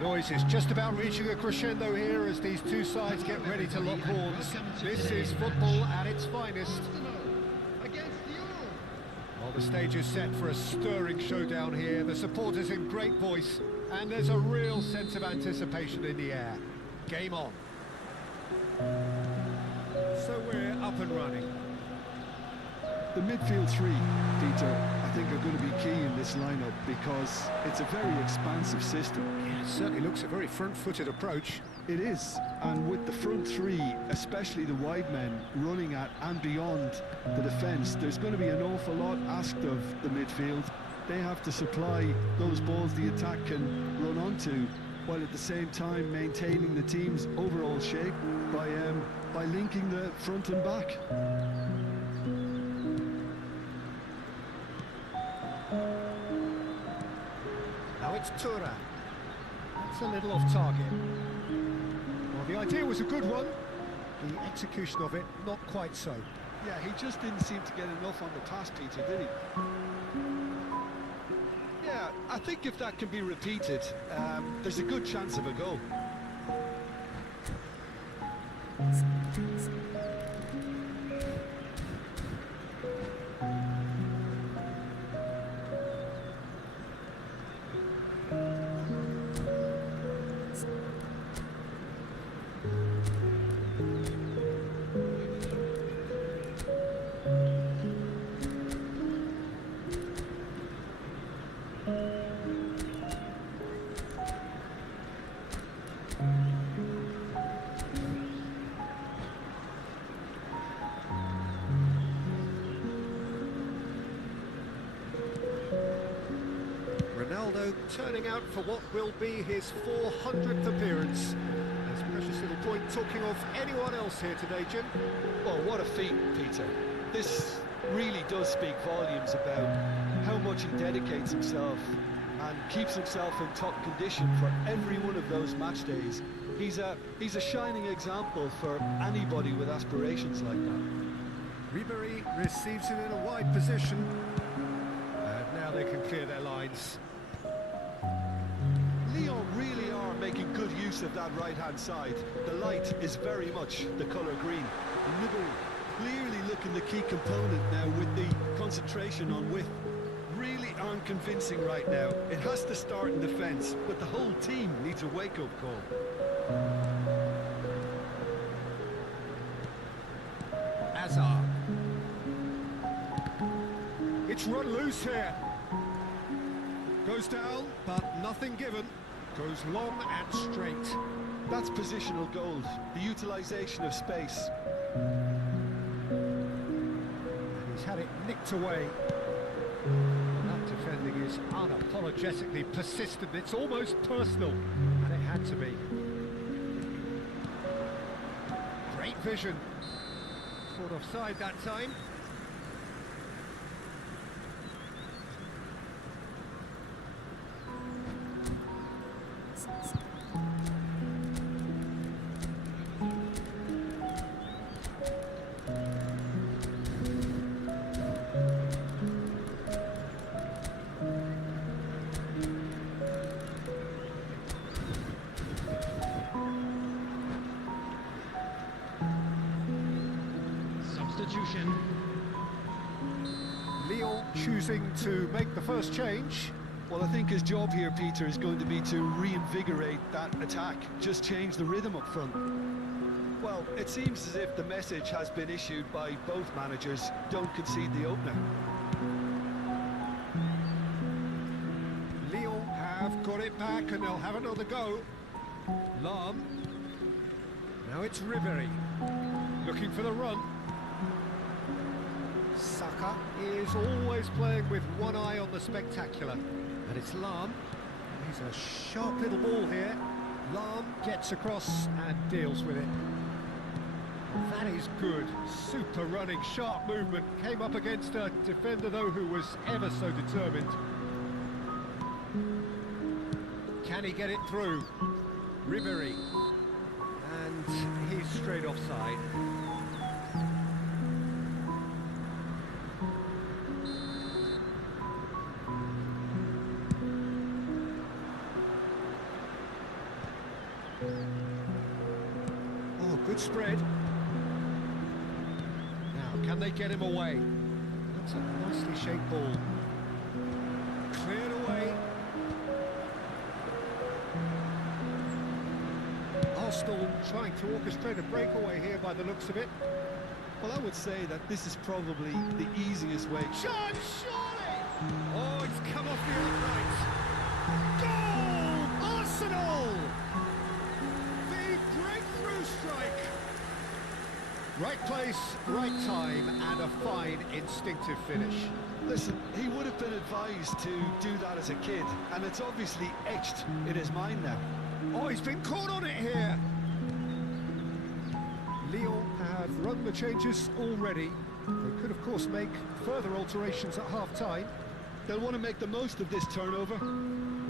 The noise is just about reaching a crescendo here as these two sides get ready to lock horns. This is football at its finest. Well, the stage is set for a stirring showdown here. The supporters in great voice, and there's a real sense of anticipation in the air. Game on. So we're up and running. The midfield three, Peter, I think are going to be key in this lineup because it's a very expansive system. Yeah, it certainly looks a very front-footed approach. It is, and with the front three, especially the wide men, running at and beyond the defence, there's going to be an awful lot asked of the midfield. They have to supply those balls the attack can run onto, while at the same time maintaining the team's overall shape by linking the front and back. Now it's Tura. That's a little off target. Well, the idea was a good one. The execution of it, not quite so. Yeah, he just didn't seem to get enough on the pass, Peter, did he? Yeah, I think if that can be repeated, there's a good chance of a goal. Ronaldo turning out for what will be his 400th appearance. There's precious little point talking of anyone else here today, Jim. Oh, what a feat, Peter. This really does speak volumes about how much he dedicates himself and keeps himself in top condition for every one of those match days. He's a shining example for anybody with aspirations like that. Ribery receives it in a wide position. And now they can clear their lines. Lyon really are making good use of that right-hand side. The light is very much the colour green. And Ribery clearly looking the key component now with the concentration on width. Really aren't convincing right now. It has to start in defence, but the whole team needs a wake-up call. Hazard. It's run loose here. Goes down, but nothing given. Goes long and straight. That's positional gold, the utilisation of space. And he's had it nicked away. That defending is unapologetically persistent. It's almost personal, and it had to be. Great vision. Caught offside that time. Substitution. Lyon choosing to make the first change. Well, I think his job here, Peter, is going to be to reinvigorate that attack, just change the rhythm up front. Well, it seems as if the message has been issued by both managers, don't concede the opener. Lyon have got it back and they'll have another go. Lam. Now it's Ribery. Looking for the run. Saka is always playing with one eye on the spectacular. And it's Lam. He's a sharp little ball here. Lam gets across and deals with it. That is good. Super running, sharp movement. Came up against a defender, though, who was ever so determined. Can he get it through? Ribery. And he's straight offside. Oh, good spread. Now, can they get him away? That's a nicely shaped ball. Cleared away. Arsenal trying to orchestrate a breakaway here by the looks of it. Well, I would say that this is probably the easiest way. Chance, surely! Oh, it's come off the outright. Goal! Arsenal! The breakthrough strike! Right place, right time, and a fine instinctive finish. Listen, he would have been advised to do that as a kid, and it's obviously etched in his mind now. Oh, he's been caught on it here. Lyon have run the changes already. They could, of course, make further alterations at half-time. They'll want to make the most of this turnover.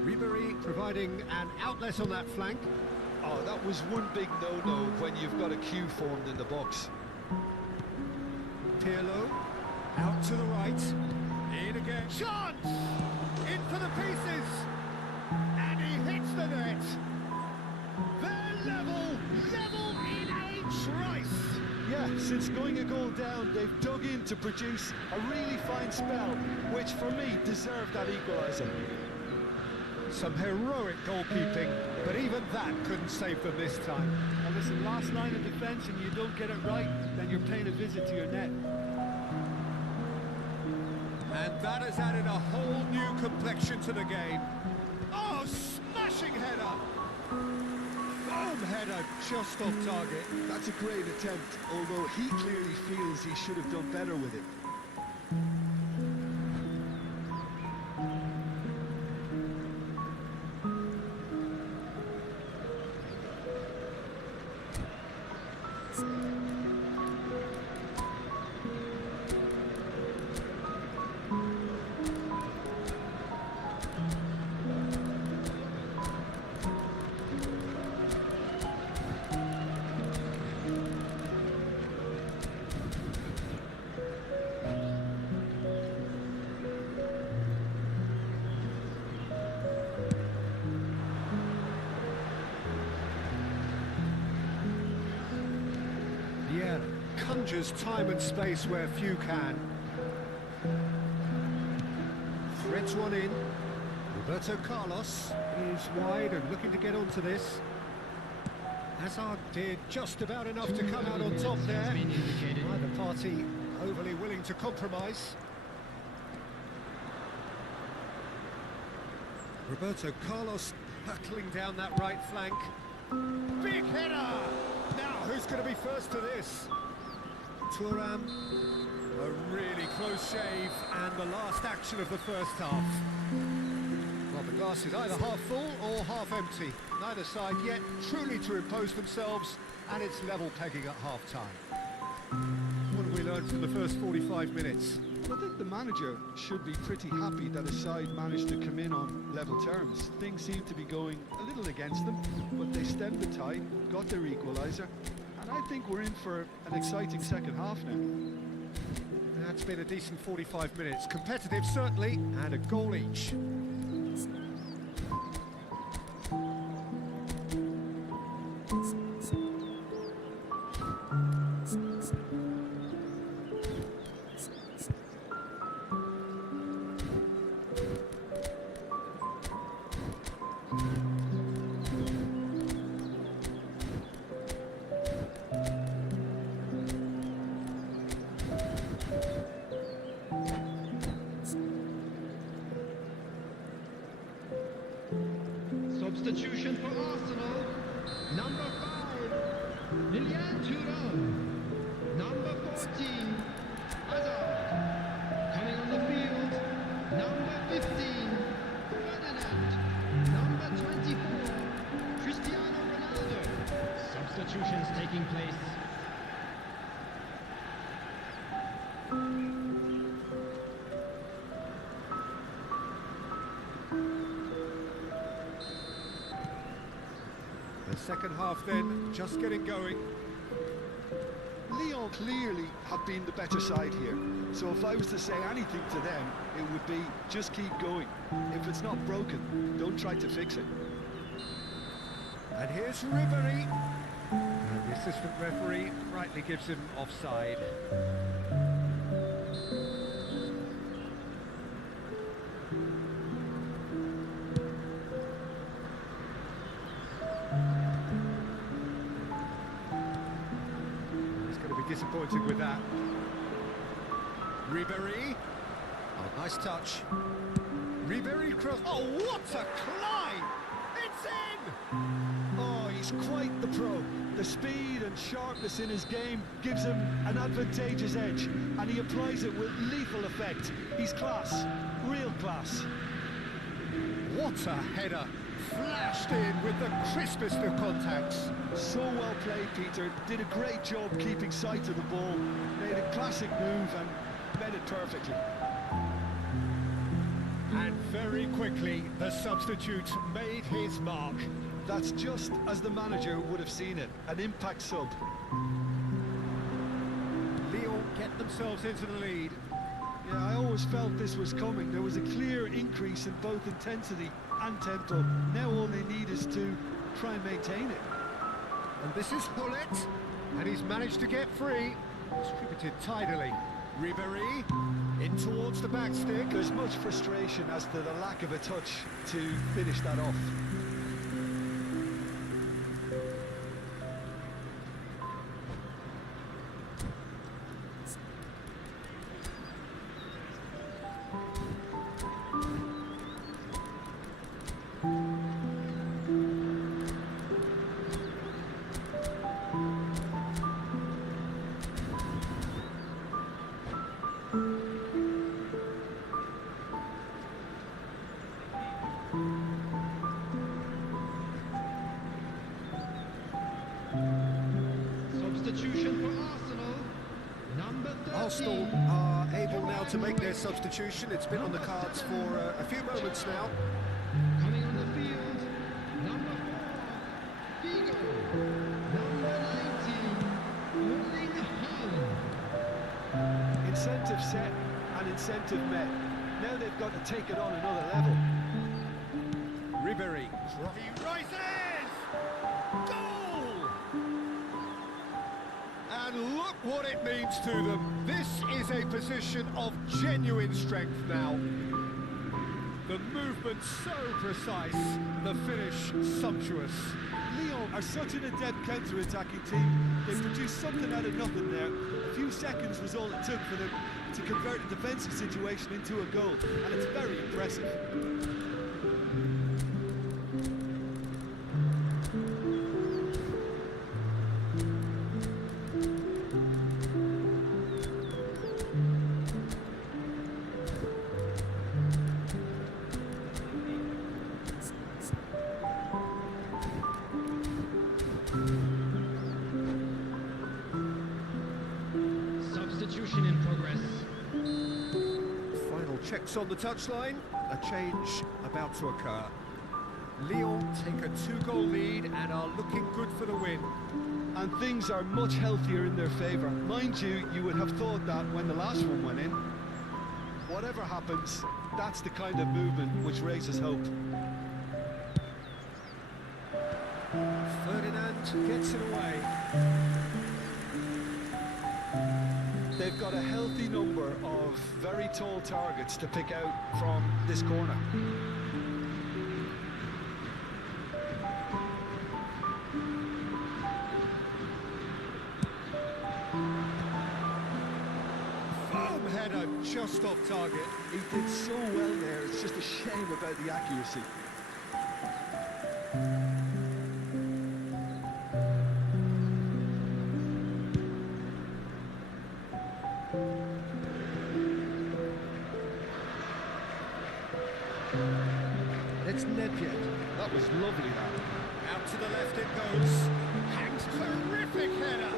Ribery providing an outlet on that flank. Oh, that was one big no-no when you've got a queue formed in the box. Pirlo, out to the right. In again. Chance! In for the pieces! And he hits the net. They're level in a trice. Yeah, since going a goal down, they've dug in to produce a really fine spell, which for me deserved that equaliser. Some heroic goalkeeping, but even that couldn't save them this time. And listen, last line of defence and you don't get it right, then you're paying a visit to your net. And that has added a whole new complexion to the game. Oh, smashing header! Boom header, just off target. That's a great attempt, although he clearly feels he should have done better with it. Yeah, conjures time and space where few can. Threads one in. Roberto Carlos is wide and looking to get onto this. Hazard did just about enough to come out on top there. Neither party overly willing to compromise. Roberto Carlos hurtling down that right flank. Big header! Now, who's going to be first to this? Thuram, a really close shave, and the last action of the first half. Well, the glass is either half full or half empty. Neither side yet truly to impose themselves, and it's level pegging at half-time. What have we learned from the first 45 minutes? I think the manager should be pretty happy that his side managed to come in on level terms. Things seem to be going a little against them, but they stemmed the tide, got their equaliser, and I think we're in for an exciting second half now. That's been a decent 45 minutes. Competitive, certainly, and a goal each. Substitution for Arsenal. Number 5, Lilian Thuram. Number 14, Hazard. Coming on the field, number 15, Ferdinand. Number 24, Cristiano Ronaldo. Substitutions taking place. The second half then, just getting going. Lyon clearly have been the better side here, so if I was to say anything to them, it would be just keep going. If it's not broken, don't try to fix it. And here's Ribery. And the assistant referee rightly gives him offside. Disappointed with that. Ribery. Oh, nice touch. Ribery cross. Oh, what a climb! It's in! Oh, he's quite the pro. The speed and sharpness in his game gives him an advantageous edge, and he applies it with lethal effect. He's class, real class. What a header! Flashed in with the crispest of contacts. So well played, Peter. Did a great job keeping sight of the ball. Made a classic move and met it perfectly. And very quickly, the substitute made his mark. That's just as the manager would have seen it. An impact sub. Lyon get themselves into the lead. Yeah, I always felt this was coming. There was a clear increase in both intensity and tempo. Now all they need is to try and maintain it. And this is Hullet, and he's managed to get free. Distributed tidily. Ribery in towards the back stick. There's much frustration as to the lack of a touch to finish that off. Number 30. Arsenal are able now to make their substitution. It's been on the cards for a few moments now. Coming on the field, number 4, Figo. Number 19, Erling Haaland. Incentive set and incentive met. Now they've got to take it on another level. Ribéry. He rises! Goal! And look what it means to them. This is a position of genuine strength now. The movement so precise, the finish sumptuous. Lyon are such an adept counter-attacking team. They produced something out of nothing there. A few seconds was all it took for them to convert a defensive situation into a goal, and it's very impressive. Substitution in progress. Final checks on the touchline. A change about to occur. Lyon take a 2-goal lead and are looking good for the win. And things are much healthier in their favour. Mind you, you would have thought that when the last one went in. Whatever happens, that's the kind of movement which raises hope. Ferdinand gets it away. They've got a healthy number of very tall targets to pick out from this corner. Firm header just off target. He did so well there, it's just a shame about the accuracy. It's Nedved. That was lovely, that. Out to the left it goes. Hangs terrific header.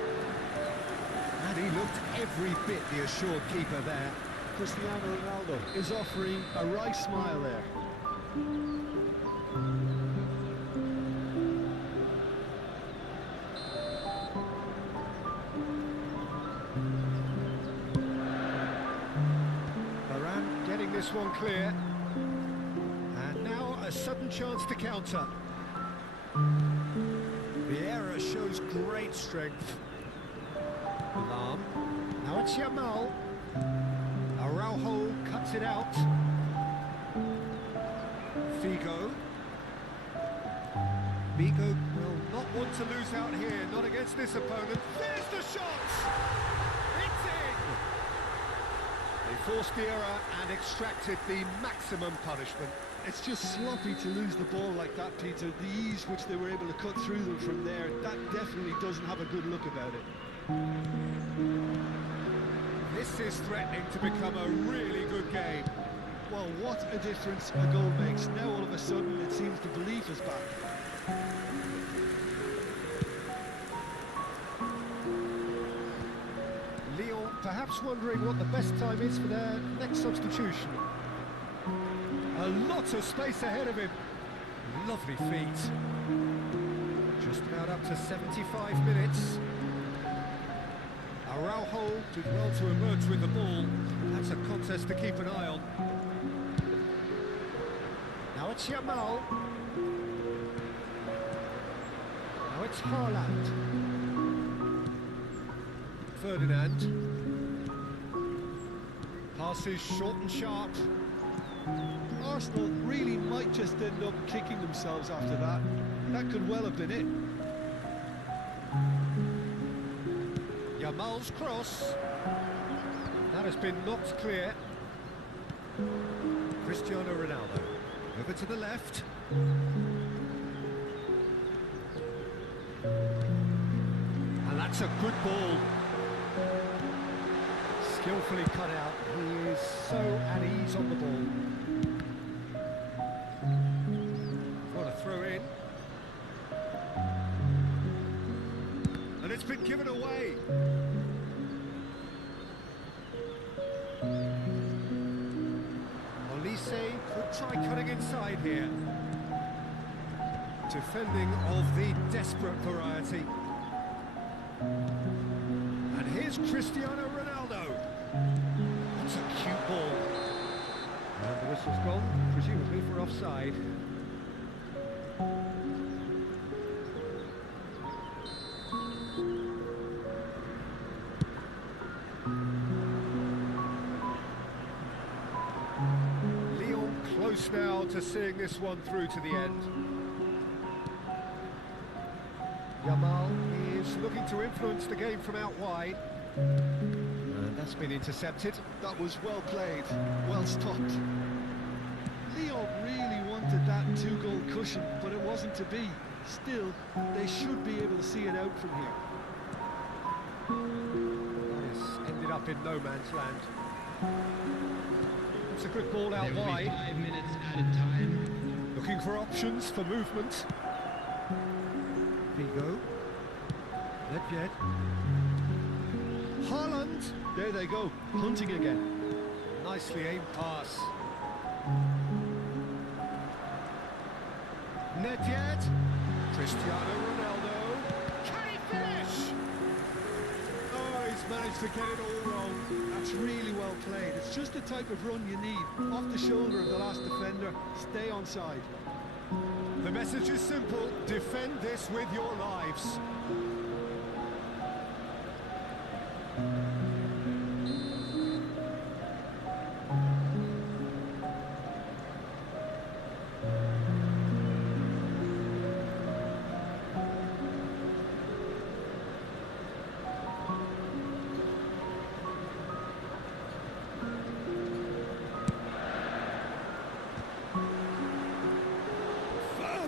And he looked every bit the assured keeper there. Cristiano Ronaldo is offering a wry smile there. Varane getting this one clear. And now a sudden chance to counter. Vieira shows great strength. Lam. Now it's Yamal. Araujo cuts it out. Figo. Figo will not want to lose out here, not against this opponent. There's the shot! It's in! They forced the error and extracted the maximum punishment. It's just sloppy to lose the ball like that, Peter. The ease which they were able to cut through them from there, that definitely doesn't have a good look about it. This is threatening to become a really good game. Well, what a difference a goal makes. Now all of a sudden it seems the belief is back. Lyon perhaps wondering what the best time is for their next substitution. A lot of space ahead of him. Lovely feet. Just about up to 75 minutes. Araujo did well to emerge with the ball. That's a contest to keep an eye on. Now it's Yamal. Now it's Haaland. Ferdinand. Passes short and sharp. Arsenal really might just end up kicking themselves after that. That could well have been it. Yamal's cross. That has been knocked clear. Cristiano Ronaldo. Over to the left. And that's a good ball. Skillfully cut out. He is so at ease on the ball. What a throw in. And it's been given away. try cutting inside here. Defending of the desperate variety. And here's Cristiano Ronaldo. That's a cute ball. And the whistle's gone, presumably for offside. Close now to seeing this one through to the end. Yamal is looking to influence the game from out wide. And that's been intercepted. That was well played, well stopped. Lyon really wanted that two-goal cushion, but it wasn't to be. Still, they should be able to see it out from here. Yes, ended up in no man's land. It's a good ball out There will wide. be 5 minutes added time. Looking for options for movement. Figo. Nedved. Haaland. There they go, hunting again. Nicely aimed pass. Nedved. Cristiano Ronaldo. Can he finish? Oh, he's managed to get it all wrong. That's really well played. It's just the type of run you need. Off the shoulder of the last defender, stay onside. The message is simple: defend this with your lives.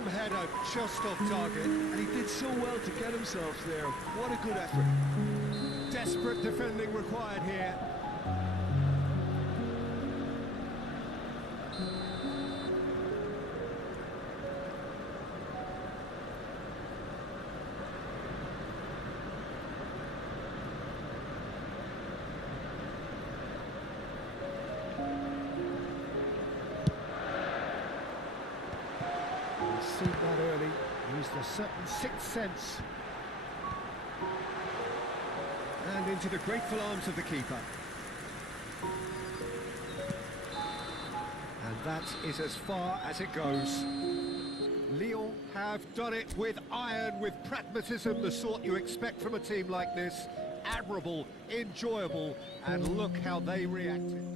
Header just off target. And he did so well to get himself there. What a good effort. Desperate defending required here. Seen that early, used a certain sixth sense. And into the grateful arms of the keeper. And that is as far as it goes. Lyon have done it with iron, with pragmatism, the sort you expect from a team like this. Admirable, enjoyable, and look how they reacted.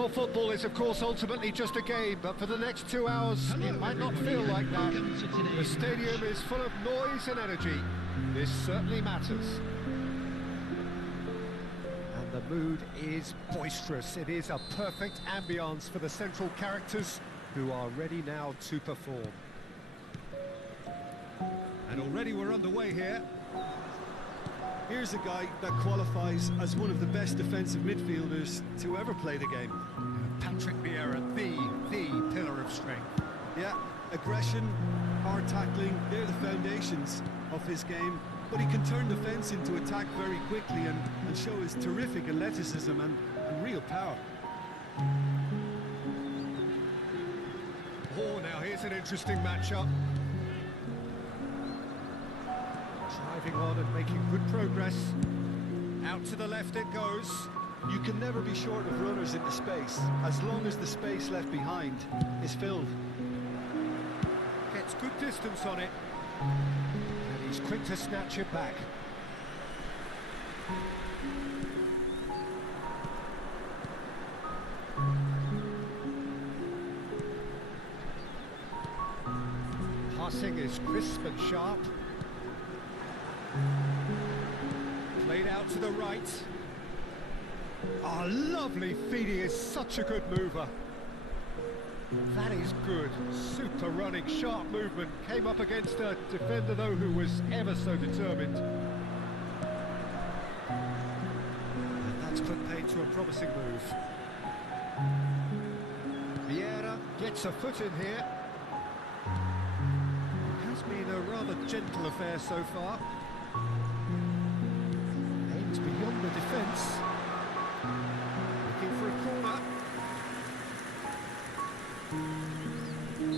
Well, football is, of course, ultimately just a game, but for the next 2 hours, Hello, it might not everybody, feel like and that. welcome to The today's stadium match. is full of noise and energy. This certainly matters. And the mood is boisterous. It is a perfect ambience for the central characters who are ready now to perform. And already we're underway here. Here's a guy that qualifies as one of the best defensive midfielders to ever play the game. Patrick Vieira, the pillar of strength. Yeah, aggression, hard tackling, they're the foundations of his game. But he can turn defence into attack very quickly and show his terrific athleticism and real power. Oh, now here's an interesting matchup. Driving on and making good progress. Out to the left it goes. You can never be short of runners into space, as long as the space left behind is filled. Gets good distance on it. And he's quick to snatch it back. Passing is crisp and sharp. Played out to the right. Oh, lovely feed. He is such a good mover. That is good. Super running, sharp movement. Came up against a defender, though, who was ever so determined. And that's put paid to a promising move. Vieira gets a foot in here. Has been a rather gentle affair so far. Aims beyond the defence. Looking for a corner.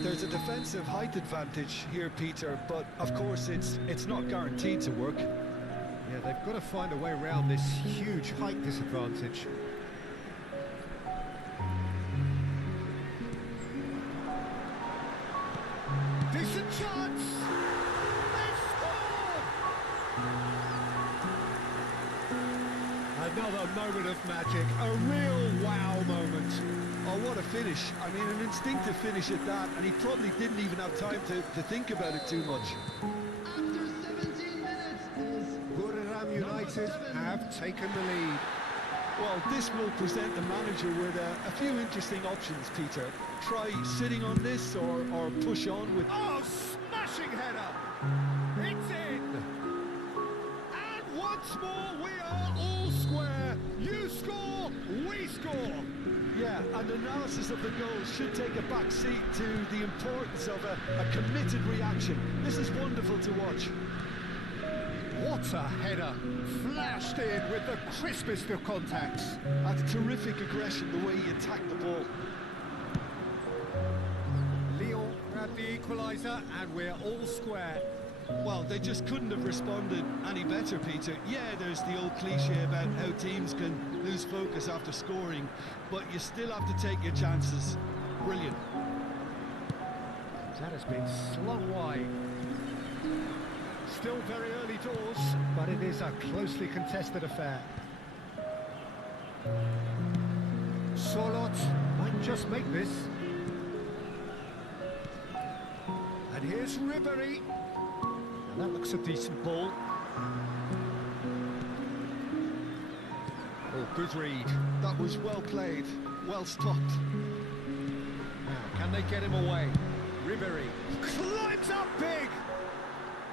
There's a defensive height advantage here, Peter, but of course it's not guaranteed to work. Yeah, they've got to find a way around this huge height disadvantage. Decent chance! They score! Another moment of magic, a real wow moment. Oh, what a finish. I mean, an instinctive finish at that, and he probably didn't even have time to think about it too much. After 17 minutes is Buriram United have taken the lead. Well, this will present the manager with a few interesting options, Peter. Try sitting on this or push on with... Oh, smashing header! It's in! And once more we are all square. You score, we score. Yeah, and analysis of the goals should take a back seat to the importance of a committed reaction. This is wonderful to watch. What a header! Flashed in with the crispest of contacts. That's terrific aggression, the way he attacked the ball. Lyon grabbed the equaliser and we're all square. Well, they just couldn't have responded any better, Peter. Yeah, there's the old cliche about how teams can lose focus after scoring, but you still have to take your chances. Brilliant. That has been slung wide. Still very early doors, but it is a closely contested affair. Solot might just make this. And here's Ribéry. Now that looks a decent ball. Oh, good read. That was well played, well stopped. Now, can they get him away? Ribéry climbs up big!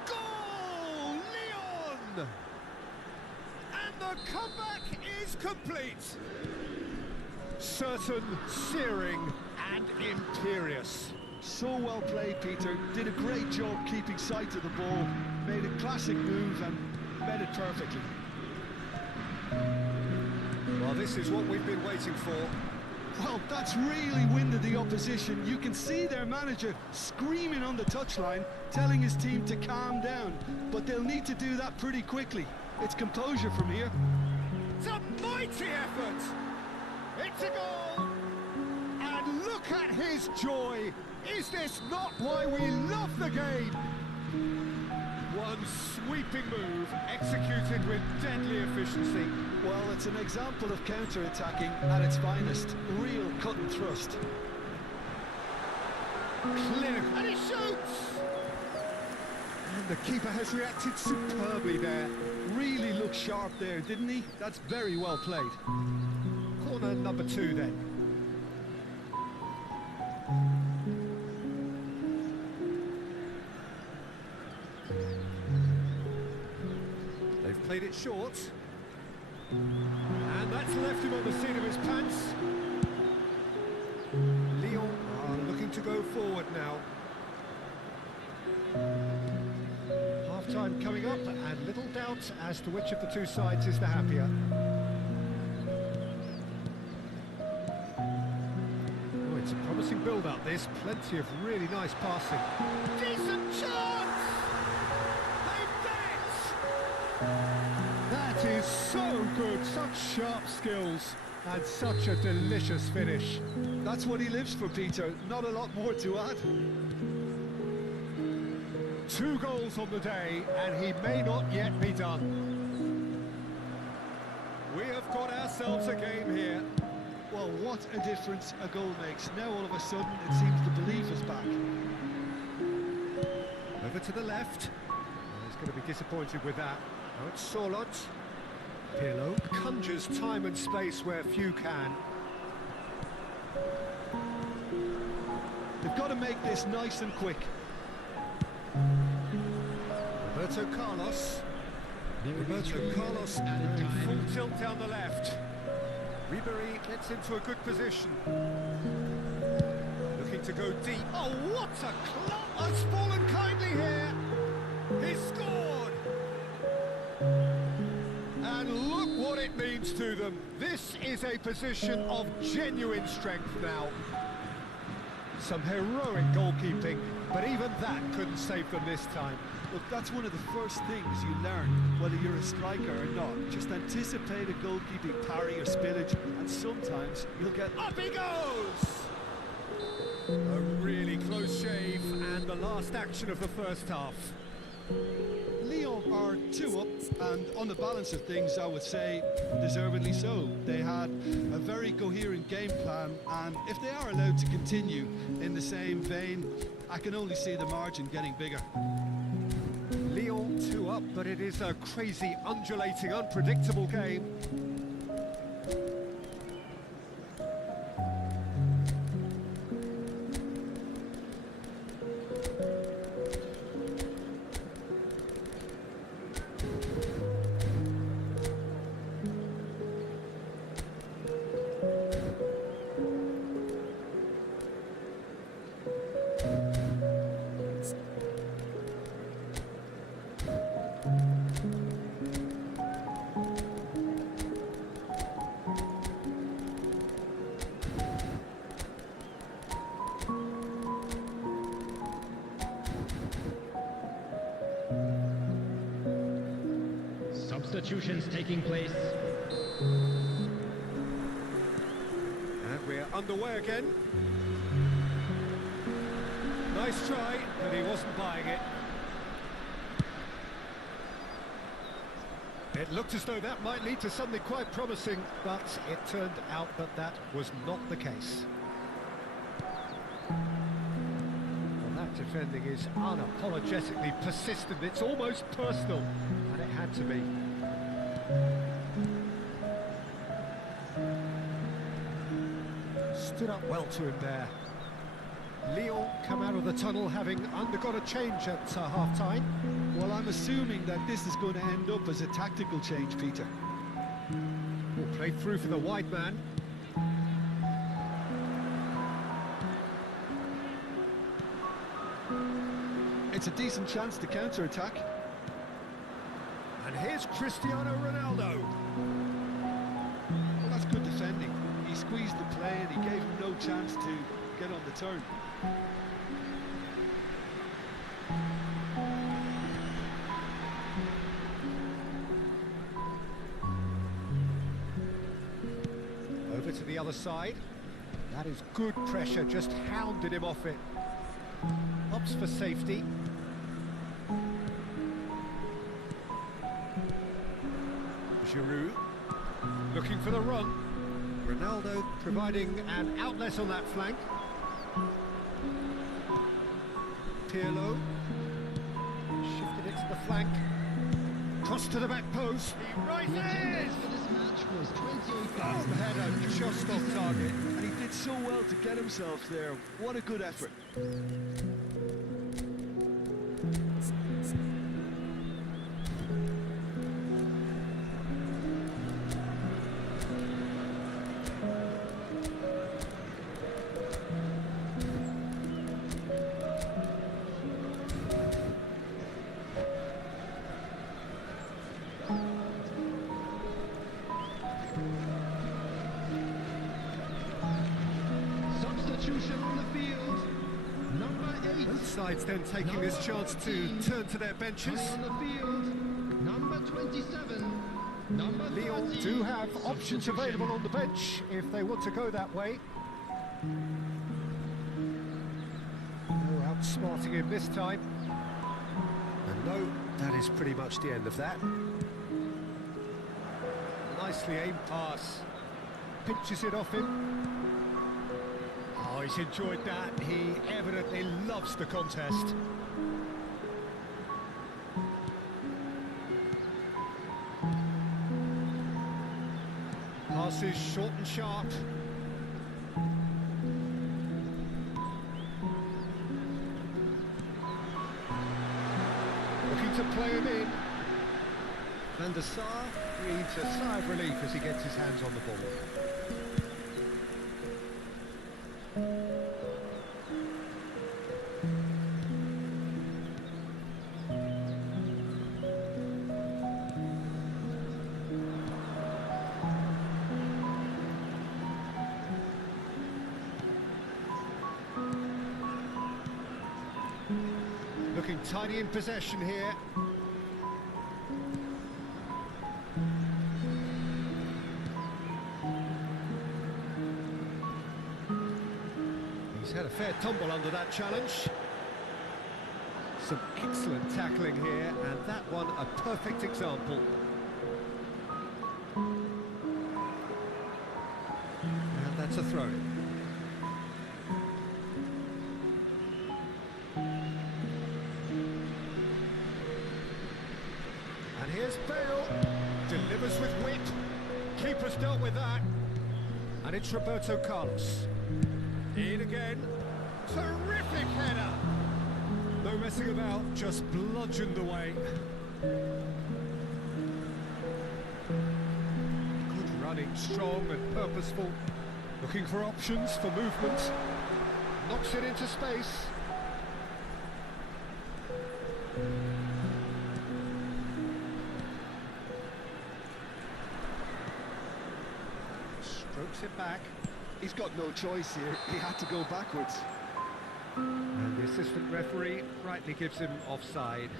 Goal! Lyon! And the comeback is complete. Certain, searing, and imperious. So well played, Peter. Did a great job keeping sight of the ball. Made a classic move and met it perfectly. Well, this is what we've been waiting for. Well, that's really winded the opposition. You can see their manager screaming on the touchline, telling his team to calm down. But they'll need to do that pretty quickly. It's composure from here. It's a mighty effort! It's a goal! And look at his joy! Is this not why we love the game? One sweeping move, executed with deadly efficiency. Well, it's an example of counter-attacking at its finest. Real cut and thrust. Clinical. And he shoots! And the keeper has reacted superbly there. Really looked sharp there, didn't he? That's very well played. Corner number 2 then. They've played it short. And that's left him on the seat of his pants. Lyon are looking to go forward now. Half-time coming up, and little doubt as to which of the two sides is the happier. Oh, it's a promising build-up, this. Plenty of really nice passing. Decent chance! They've done it! That is so good, such sharp skills, and such a delicious finish. That's what he lives for, Peter. Not a lot more to add. 2 goals on the day, and he may not yet be done. We have got ourselves a game here. Well, what a difference a goal makes. Now all of a sudden it seems the belief is back. Over to the left. He's going to be disappointed with that. Now it's Sorlot. Pirlo conjures time and space where few can. They've got to make this nice and quick. Roberto Carlos. Roberto Carlos in full tilt down the left. Ribéry gets into a good position. Looking to go deep. Oh, what a clock! Has fallen kindly here. He scored! And look what it means to them. This is a position of genuine strength now. Some heroic goalkeeping, but even that couldn't save them this time. Look, that's one of the first things you learn, whether you're a striker or not. Just anticipate a goalkeeping parry or spillage, and sometimes you'll get... Up he goes! A really close shave, and the last action of the first half. Lyon are 2 up, and on the balance of things, I would say deservedly so. They had a very coherent game plan, and if they are allowed to continue in the same vein, I can only see the margin getting bigger. Lyon 2 up, but it is a crazy, undulating, unpredictable game. Substitutions taking place. And we're underway again. Nice try, but he wasn't buying it. It looked as though that might lead to something quite promising, but it turned out that that was not the case. Well, that defending is unapologetically persistent. It's almost personal, and it had to be. Stood up well to him there. Lyon come out of the tunnel having undergone a change at half-time. Well, I'm assuming that this is going to end up as a tactical change, Peter. Will play through for the wide man. It's a decent chance to counter-attack. And here's Cristiano Ronaldo. Well, that's good defending. He squeezed the play and he gave him no chance to get on the turn. Over to the other side. That is good pressure, just hounded him off it. Opts for safety. Giroud. Looking for the run. Ronaldo providing an outlet on that flank. Pirlo shifted it to the flank. Cross to the back post. He rises! The attendance for this match was 28,000. Oh, the header just off target. And he did so well to get himself there. What a good effort. Substitution on the field. Number 8. Both sides then taking this chance to turn to their benches. On the field. Number 27. Number 30. Lyon do have options available on the bench if they want to go that way. No outsmarting him this time. And no, that is pretty much the end of that. Nicely aimed pass. Pinches it off him. Oh, he's enjoyed that. He evidently loves the contest. Passes short and sharp. Looking to play him in. Van der Sar breathes a sigh of relief as he gets his hands on the ball. Looking tiny in possession here. He's had a fair tumble under that challenge. Some excellent tackling here, and that one a perfect example. And that's a throw-in. And here's Bale, delivers with wit. Keeper's dealt with that. And it's Roberto Carlos. In again. Terrific header. No messing about, just bludgeoned away. Good running, strong and purposeful. Looking for options for movement. Knocks it into space. Strokes it back. He's got no choice here. He had to go backwards. And the assistant referee rightly gives him offside.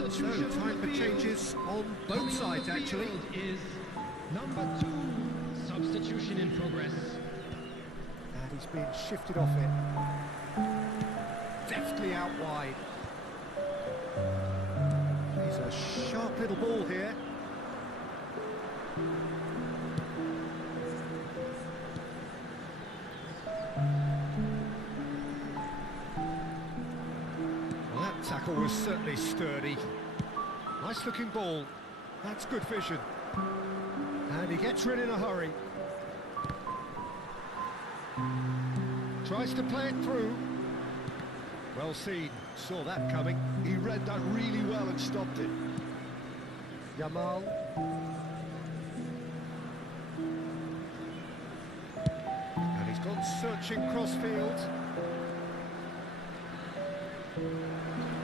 Substitution So, time on for the field. changes on both Coming sides, on the actually. field is number 2. Substitution in progress. And he's been shifted off it. Deftly out wide. He's a sharp little ball here. Well, that tackle was certainly sturdy. Nice looking ball. That's good vision. And he gets rid in a hurry. Tries to play it through. Well seen. Saw that coming. He read that really well and stopped it. Yamal. And he's gone searching crossfield.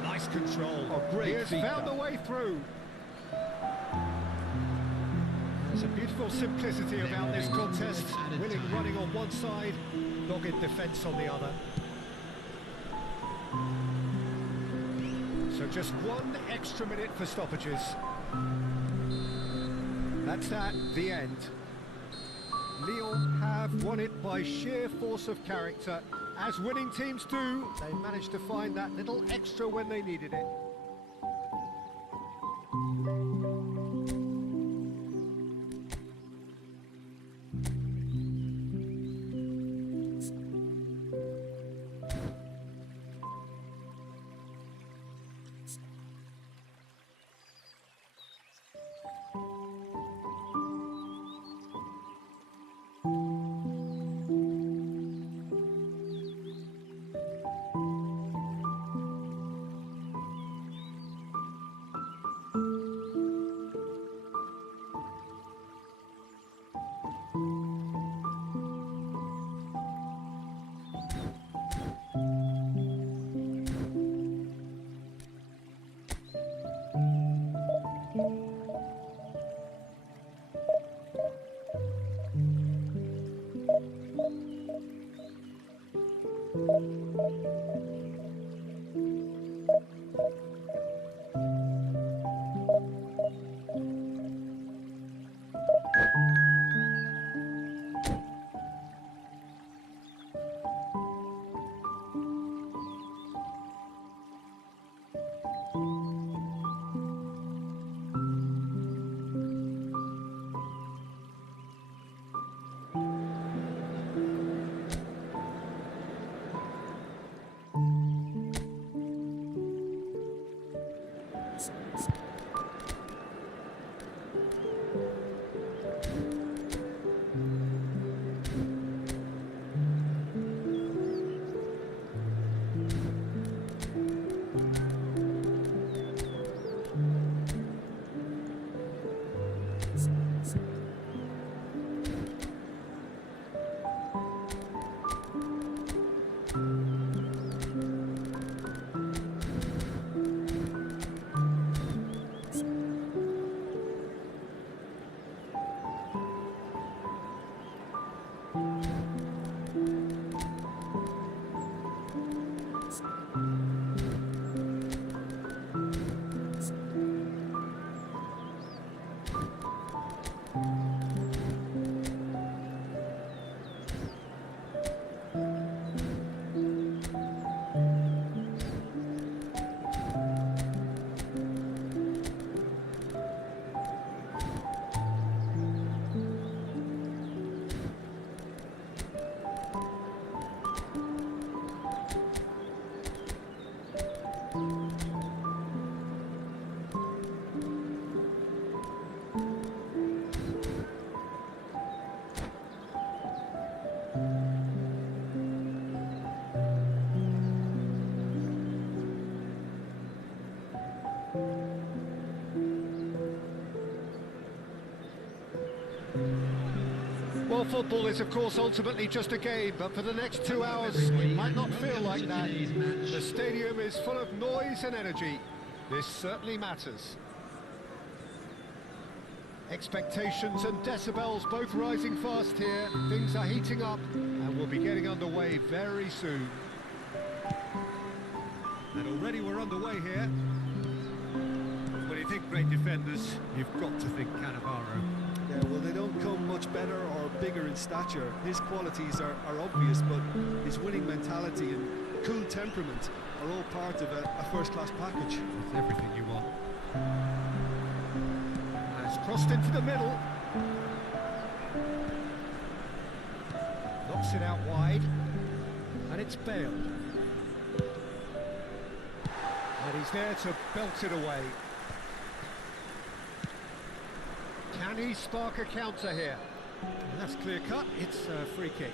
Nice control. Oh, great He has feet, found that. a way through. There's a beautiful simplicity about this contest. Willing running on one side, dogged defence on the other. So just 1 extra minute for stoppages. That's that, the end. Lyon have won it by sheer force of character. As winning teams do, they managed to find that little extra when they needed it. Well, football is, of course, ultimately just a game, but for the next 2 hours, it might not feel like that. The stadium is full of noise and energy. This certainly matters. Expectations and decibels both rising fast here. Things are heating up, and we'll be getting underway very soon. And already we're underway here. you think great defenders, you've got to think Cannavaro. Yeah, well, they don't come much better or bigger in stature. His qualities are obvious, but his winning mentality and cool temperament are all part of a first-class package. It's everything you want. Has crossed into the middle. Knocks it out wide. And it's Bale. And he's there to belt it away. Can he spark a counter here? And that's clear cut, it's a free kick.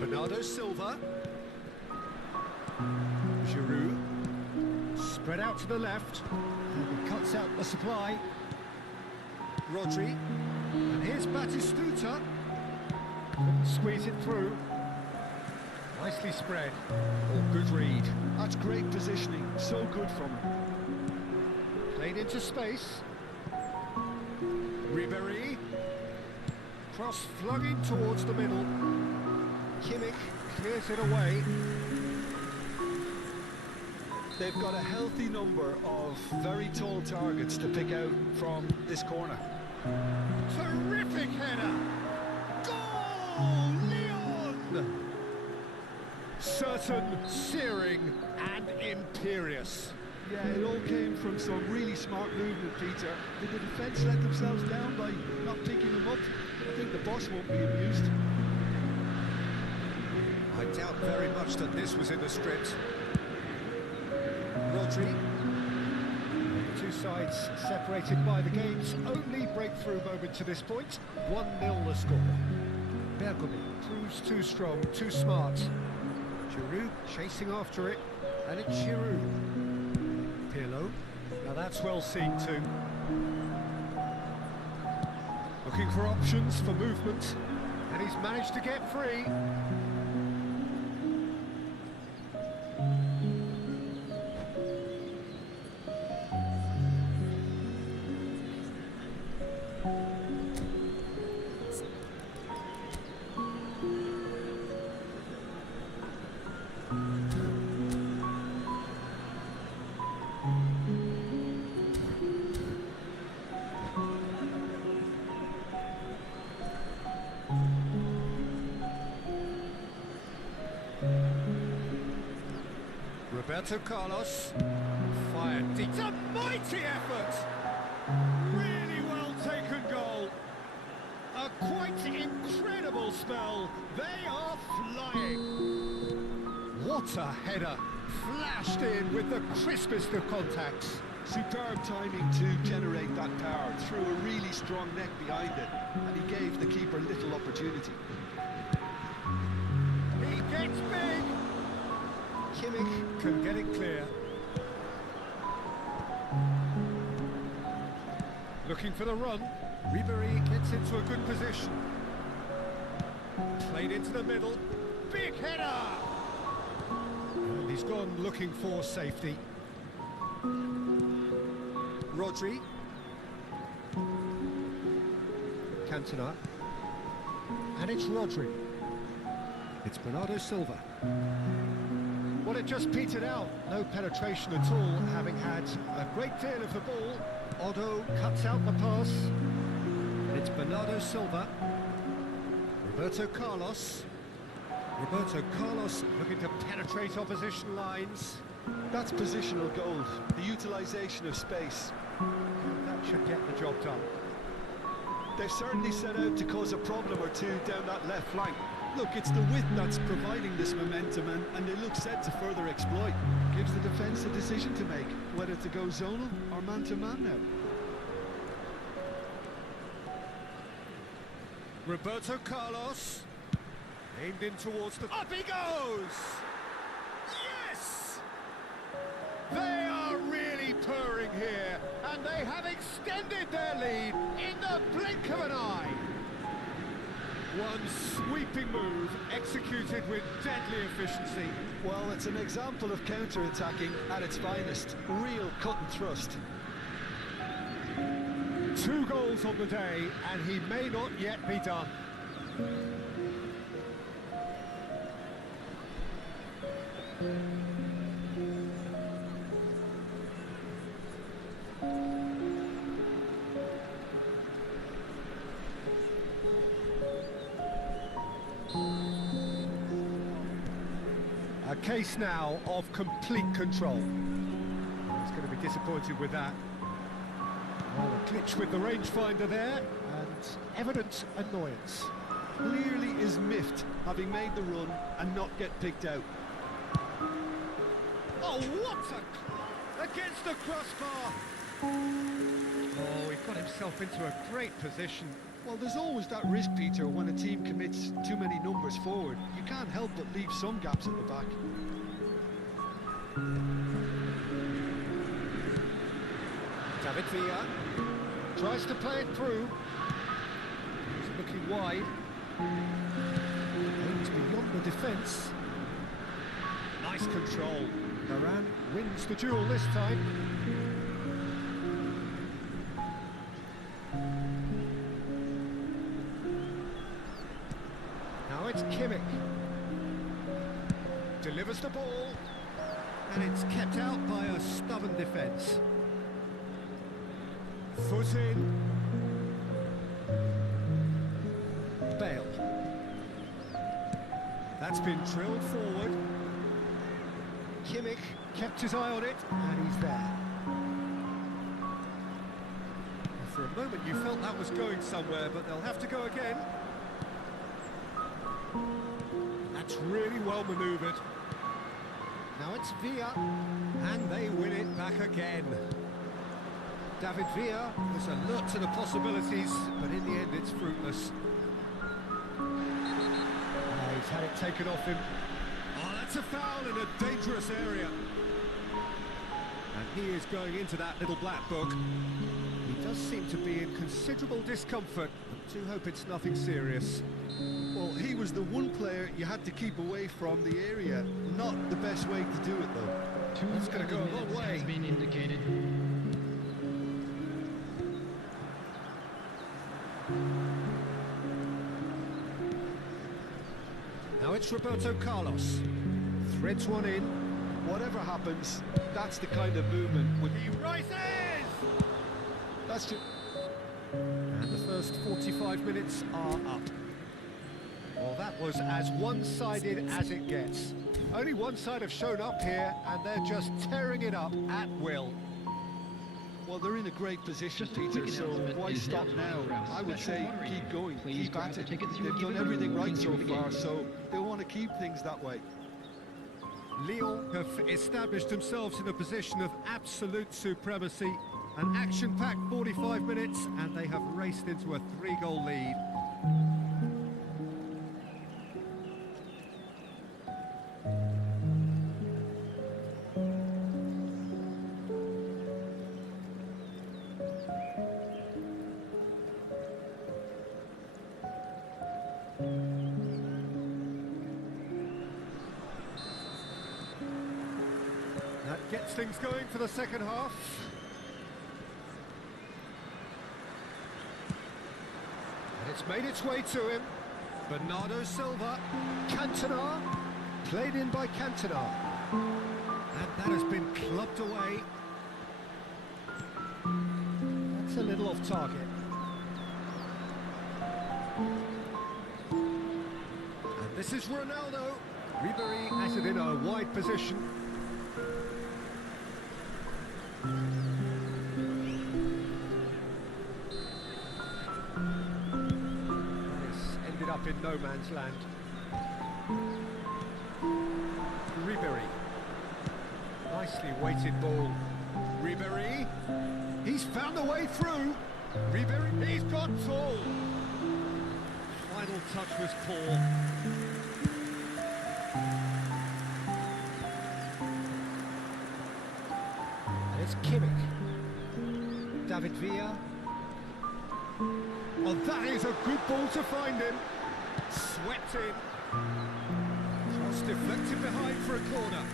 Bernardo Silva. Giroud. Spread out to the left. He cuts out the supply. Rodri. And here's Batistuta. Couldn't squeeze it through. Nicely spread. Oh, good read. That's great positioning. So good from him. Played into space. Ribéry. Cross flung in towards the middle. Kimmich clears it away. They've got a healthy number of very tall targets to pick out from this corner. Terrific header! Goal! Leon! Certain, searing and imperious. Yeah, it all came from some really smart movement, Peter. Did the defence let themselves down by not picking him up? I think the boss won't be amused. I doubt very much that this was in the script. Rodri. Two sides separated by the game's only breakthrough moment to this point. 1-0 the score. Bergomi proves too strong, too smart. Giroud chasing after it, and it's Giroud. Pirlo. Now that's well seen too. Looking for options for movement, and he's managed to get free. Roberto Carlos, fired deep. It's a mighty effort! Really well taken goal. A quite incredible spell. They are flying. What a header. Flashed in with the crispest of contacts. Superb timing to generate that power through a really strong neck behind it, and he gave the keeper little opportunity. He gets big. Kimmich can get it clear. Looking for the run. Ribéry gets into a good position. Played into the middle. Big header! And he's gone looking for safety. Rodri. Cantona. And it's Rodri. It's Bernardo Silva. Well, it just petered out. No penetration at all, having had a great deal of the ball. Otto cuts out the pass. And it's Bernardo Silva. Roberto Carlos. Roberto Carlos looking to penetrate opposition lines. That's positional gold, the utilisation of space. That should get the job done. They've certainly set out to cause a problem or two down that left flank. Look, it's the width that's providing this momentum, and they look set to further exploit. Gives the defence a decision to make, whether to go zonal or man-to-man now. Roberto Carlos. Aimed in towards the... Up he goes! Yes! They are really purring here, and they have extended their lead in the blink of an eye. One sweeping move, executed with deadly efficiency. Well, it's an example of counter-attacking at its finest. Real cut and thrust. 2 goals on the day, and he may not yet be done. A case now of complete control. He's going to be disappointed with that. Well, a glitch with the rangefinder there, and evident annoyance. Clearly is miffed, having made the run and not get picked out. Oh, what a... against the crossbar! Oh, he got himself into a great position. Well, there's always that risk, Peter, when a team commits too many numbers forward. You can't help but leave some gaps at the back. David Villa tries to play it through. He's looking wide. Aims beyond the defence. Nice control. Moran wins the duel this time. Now it's Kimmich. Delivers the ball. And it's kept out by a stubborn defence. Foot in. Bale. That's been drilled forward. Kimmich kept his eye on it, and he's there. For a moment you felt that was going somewhere, but they'll have to go again. That's really well manoeuvred. Now it's Villa, and they win it back again. David Villa is alert to the possibilities, but in the end it's fruitless. He's had it taken off him. Oh, that's a foul in a dangerous area. And he is going into that little black book. He does seem to be in considerable discomfort. I do hope it's nothing serious. Well, he was the one player you had to keep away from the area. Not the best way to do it, though. That's going to go a long way. Has been indicated. Now it's Roberto Carlos. Threads one in. Whatever happens, that's the kind of movement. He rises! That's just... And the first 45 minutes are up. Well, that was as one-sided as it gets. Only one side have shown up here, and they're just tearing it up at will. Well, they're in a great position, Just a Peter, quick so announcement why is stop now now? photographs I would special say water keep here. going, Please keep grab at the it. tickets you were They've done given everything and right so continue the far, game. so they want to keep things that way. Lyon have established themselves in a position of absolute supremacy. An action-packed 45 minutes, and they have raced into a 3-goal lead. That gets things going for the second half. And it's made its way to him. Bernardo Silva. Cantona. Played in by Cantona. And that has been clubbed away. That's a little off target. And this is Ronaldo. Ribéry has it in a wide position. Ended up in no man's land. Ribéry. Nicely weighted ball. Ribéry. He's found a way through. Ribéry. He's got full. Final touch was poor. And it's Kimmich. David Villa. Oh, that is a good ball to find him. Swept in. Just deflected behind for a corner.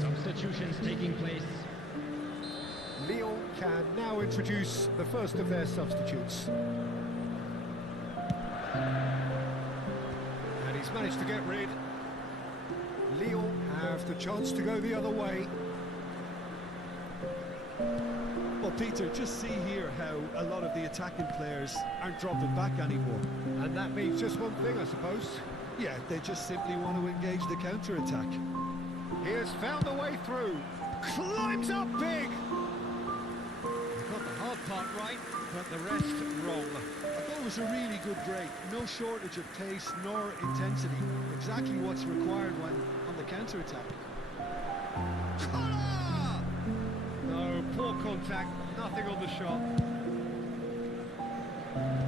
Substitutions taking place. Lyon can now introduce the first of their substitutes. And he's managed to get rid. Lyon have the chance to go the other way. Well, Peter, just see here how a lot of the attacking players aren't dropping back anymore. And that means just one thing, I suppose. Yeah, they just simply want to engage the counter-attack. He has found a way through. Climbs up big. Got the hard part right, but the rest wrong. I thought it was a really good break. No shortage of pace nor intensity. Exactly what's required when on the counter-attack. No, poor contact, nothing on the shot.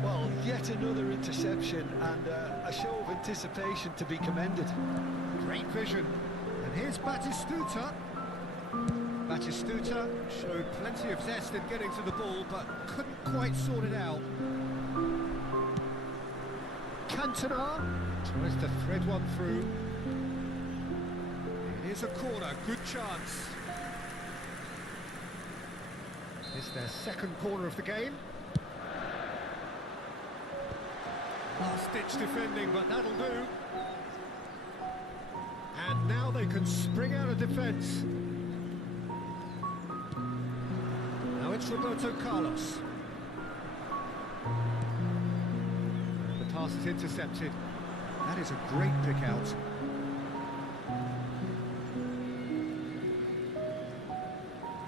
Well, yet another interception and a show of anticipation to be commended. Great vision. And here's Batistuta. Batistuta showed plenty of zest in getting to the ball, but couldn't quite sort it out. Cantona tries to thread one through. Here's a corner, good chance. It's their second corner of the game. Last-ditch defending, but that'll do. And now they can spring out of defence. Now it's Roberto Carlos. The pass is intercepted. That is a great pick out.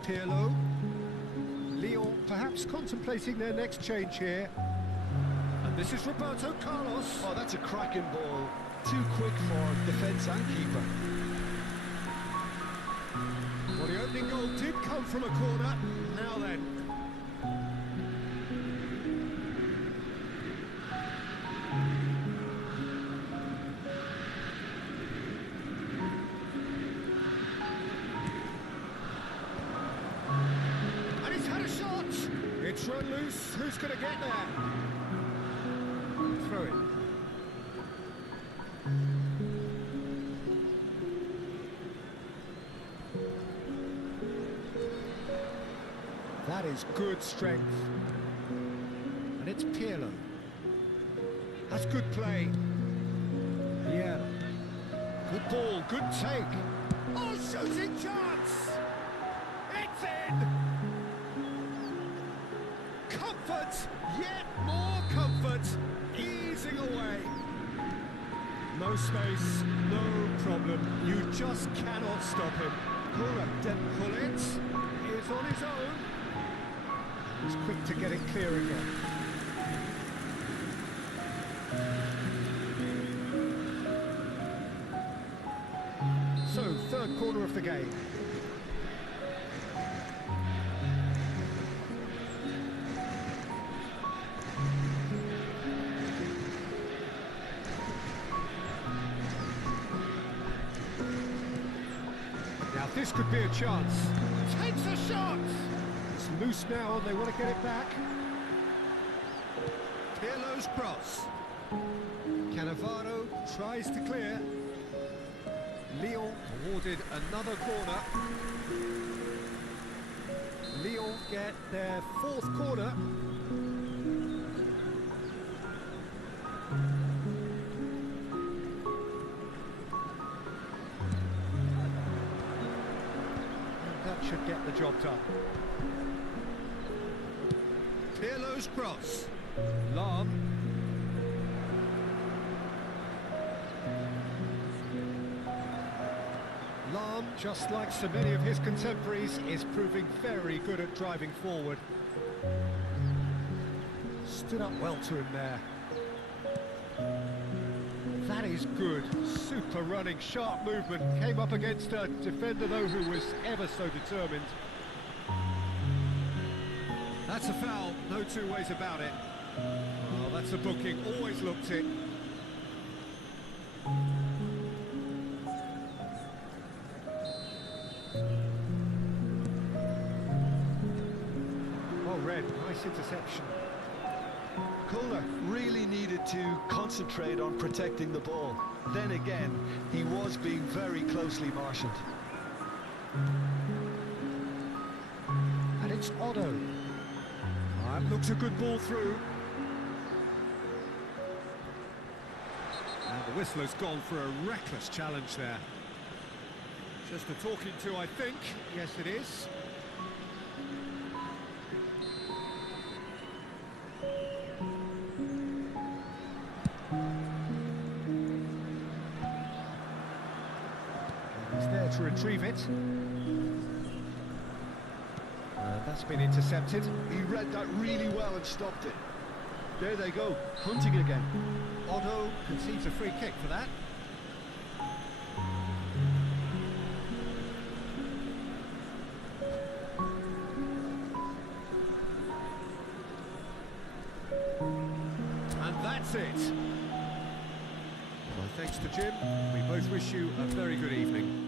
Pirlo. Lyon perhaps contemplating their next change here. And this is Roberto Carlos. Oh, that's a cracking ball. Too quick for defence and keeper. Well, the opening goal did come from a corner. Now then. And he's had a shot. It's run loose. Who's going to get there? Throw it. That is good strength. And it's Pirlo. That's good play. Yeah. Good ball, good take. Oh, shooting chance! It's in! Comfort, yet more comfort, easing away. No space, no problem. You just cannot stop him. Pullet is on his own. He's quick to get it clear again. So, third corner of the game. Now this could be a chance. Takes a shot! It's loose now and they want to get it back. Pirlo's cross. Cannavaro tries to clear. Lyon awarded another corner. Lyon get their fourth corner. And that should get the job done. Pirlo's cross. Lahm. Lahm, just like so many of his contemporaries, is proving very good at driving forward. Stood up well to him there. That is good. Super running, sharp movement. Came up against a defender, though, who was ever so determined. That's a foul, no two ways about it. Oh, that's a booking, always looked it. Well read, nice interception. Kohler really needed to concentrate on protecting the ball. Then again, he was being very closely marshalled. And it's Otto. That looks a good ball through. And the whistler's gone for a reckless challenge there. Just a talking to, I think. Yes, it is. He's there to retrieve it. That's been intercepted. He read that really well and stopped it. There they go, hunting again. Otto concedes a free kick for that. And that's it. Well, thanks to Jim. We both wish you a very good evening.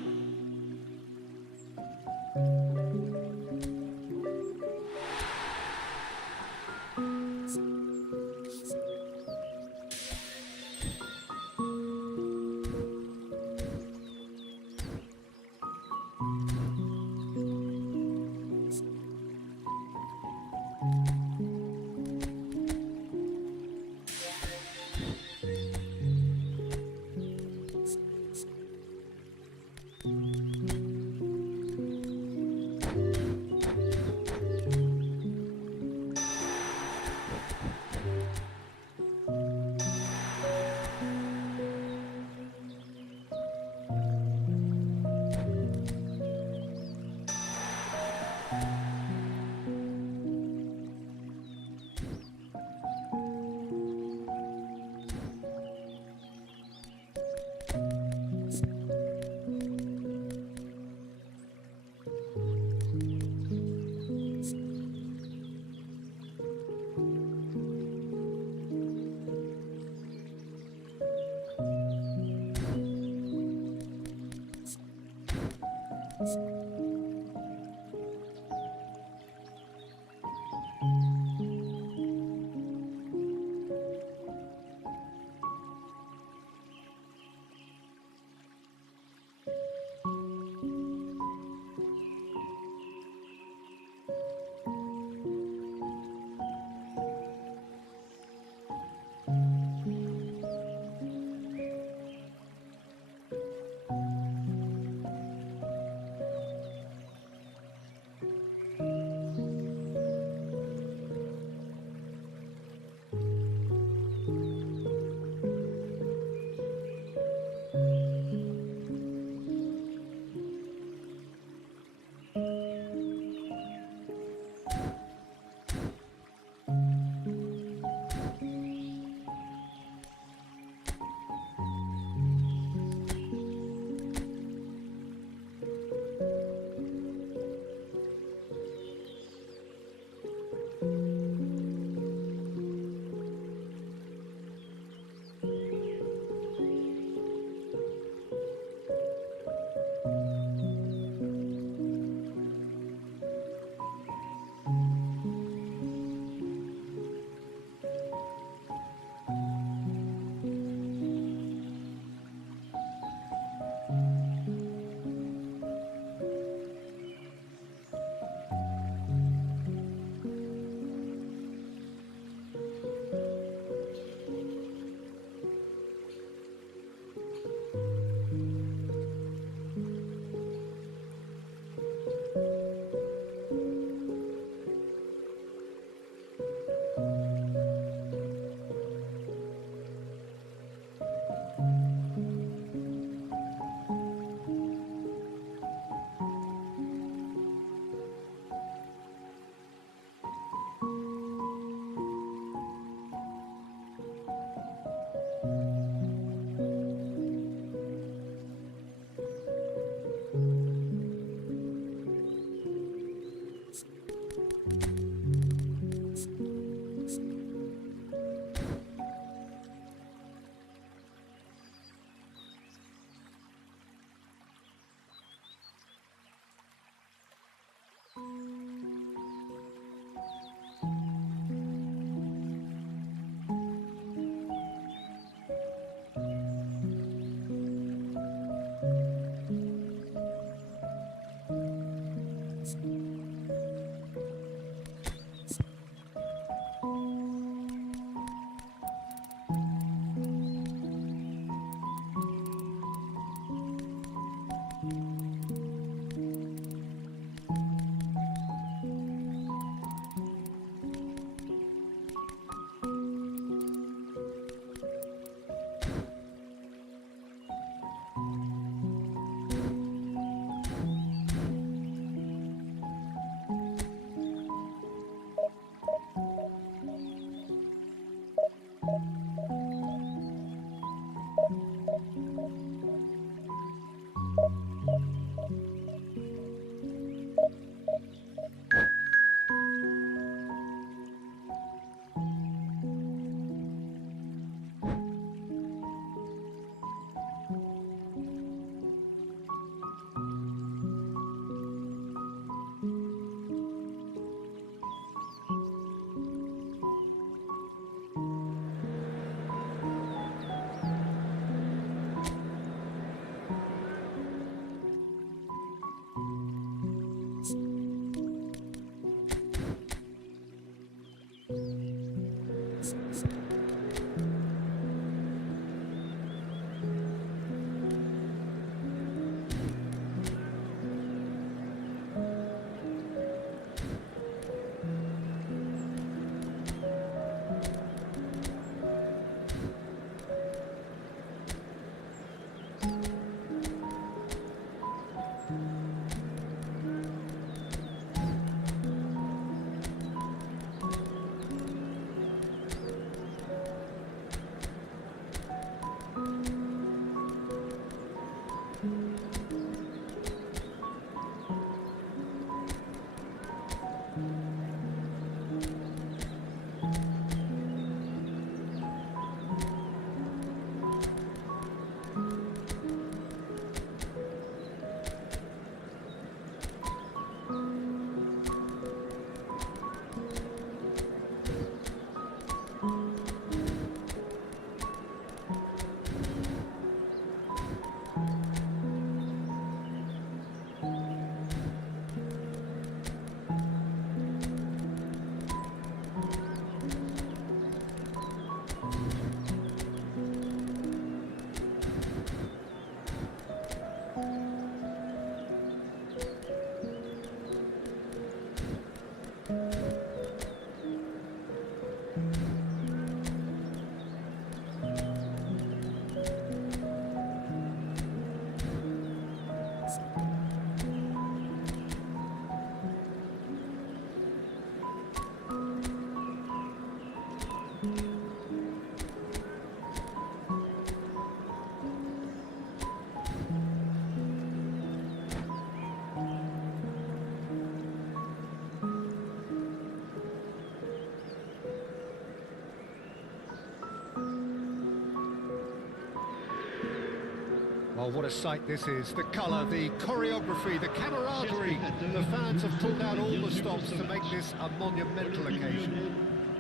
Well, what a sight this is. The colour, the choreography, the camaraderie. The fans have pulled out all the stops to make this a monumental occasion.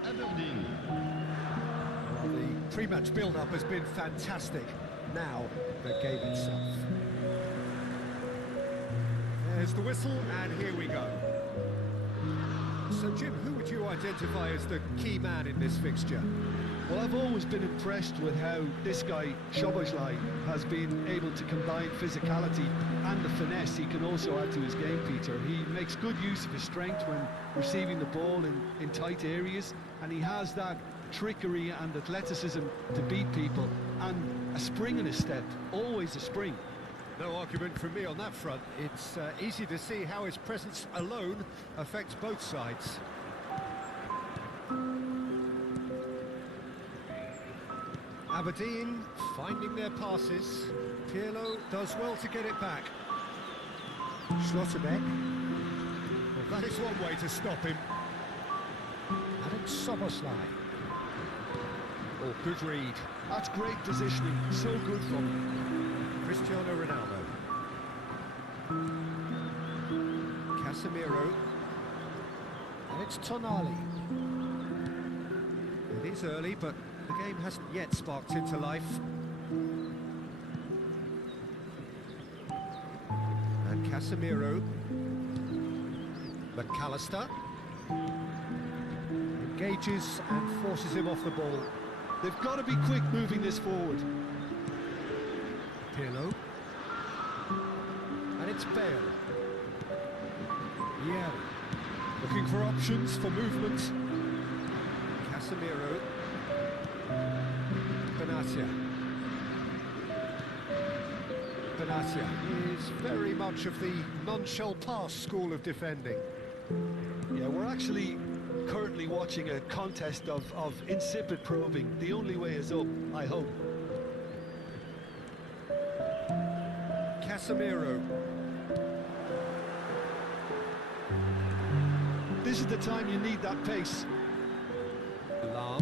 Well, the pre-match build-up has been fantastic. Now, the game itself. There's the whistle, and here we go. So, Jim, who would you identify as the key man in this fixture? Well, I've always been impressed with how this guy, Szoboszlai, has been able to combine physicality and the finesse he can also add to his game, Peter. He makes good use of his strength when receiving the ball in tight areas, and he has that trickery and athleticism to beat people, and a spring in his step, always a spring. No argument from me on that front. It's easy to see how his presence alone affects both sides. Aberdeen finding their passes. Pirlo does well to get it back. Schlotterbeck. Well, that is one way to stop him. And it's Szoboszlai. Oh, good read. That's great positioning, so good from him. Cristiano Ronaldo. Casemiro. And it's Tonali. It is early, but the game hasn't yet sparked into life. And Casemiro. McAllister. Engages and forces him off the ball. They've got to be quick moving this forward. Pirlo. And it's Bale. Yeah. Looking for options for movement. Casemiro. Benatia is very much of the none-shall-pass school of defending. Yeah, we're actually currently watching a contest of insipid probing. The only way is up, I hope. Casemiro. This is the time you need that pace. Lahm.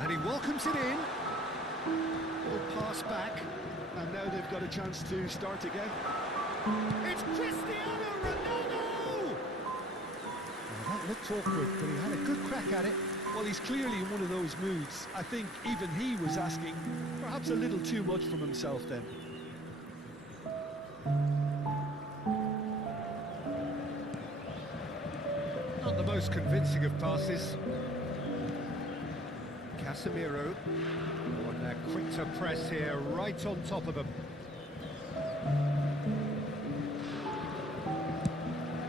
And he welcomes it in. Will pass back. And now they've got a chance to start again. It's Cristiano Ronaldo! Well, that looked awkward, but he had a good crack at it. Well, he's clearly in one of those moods. I think even he was asking perhaps a little too much from himself then. Not the most convincing of passes. Casemiro. Oh, and they're quick to press here, right on top of them.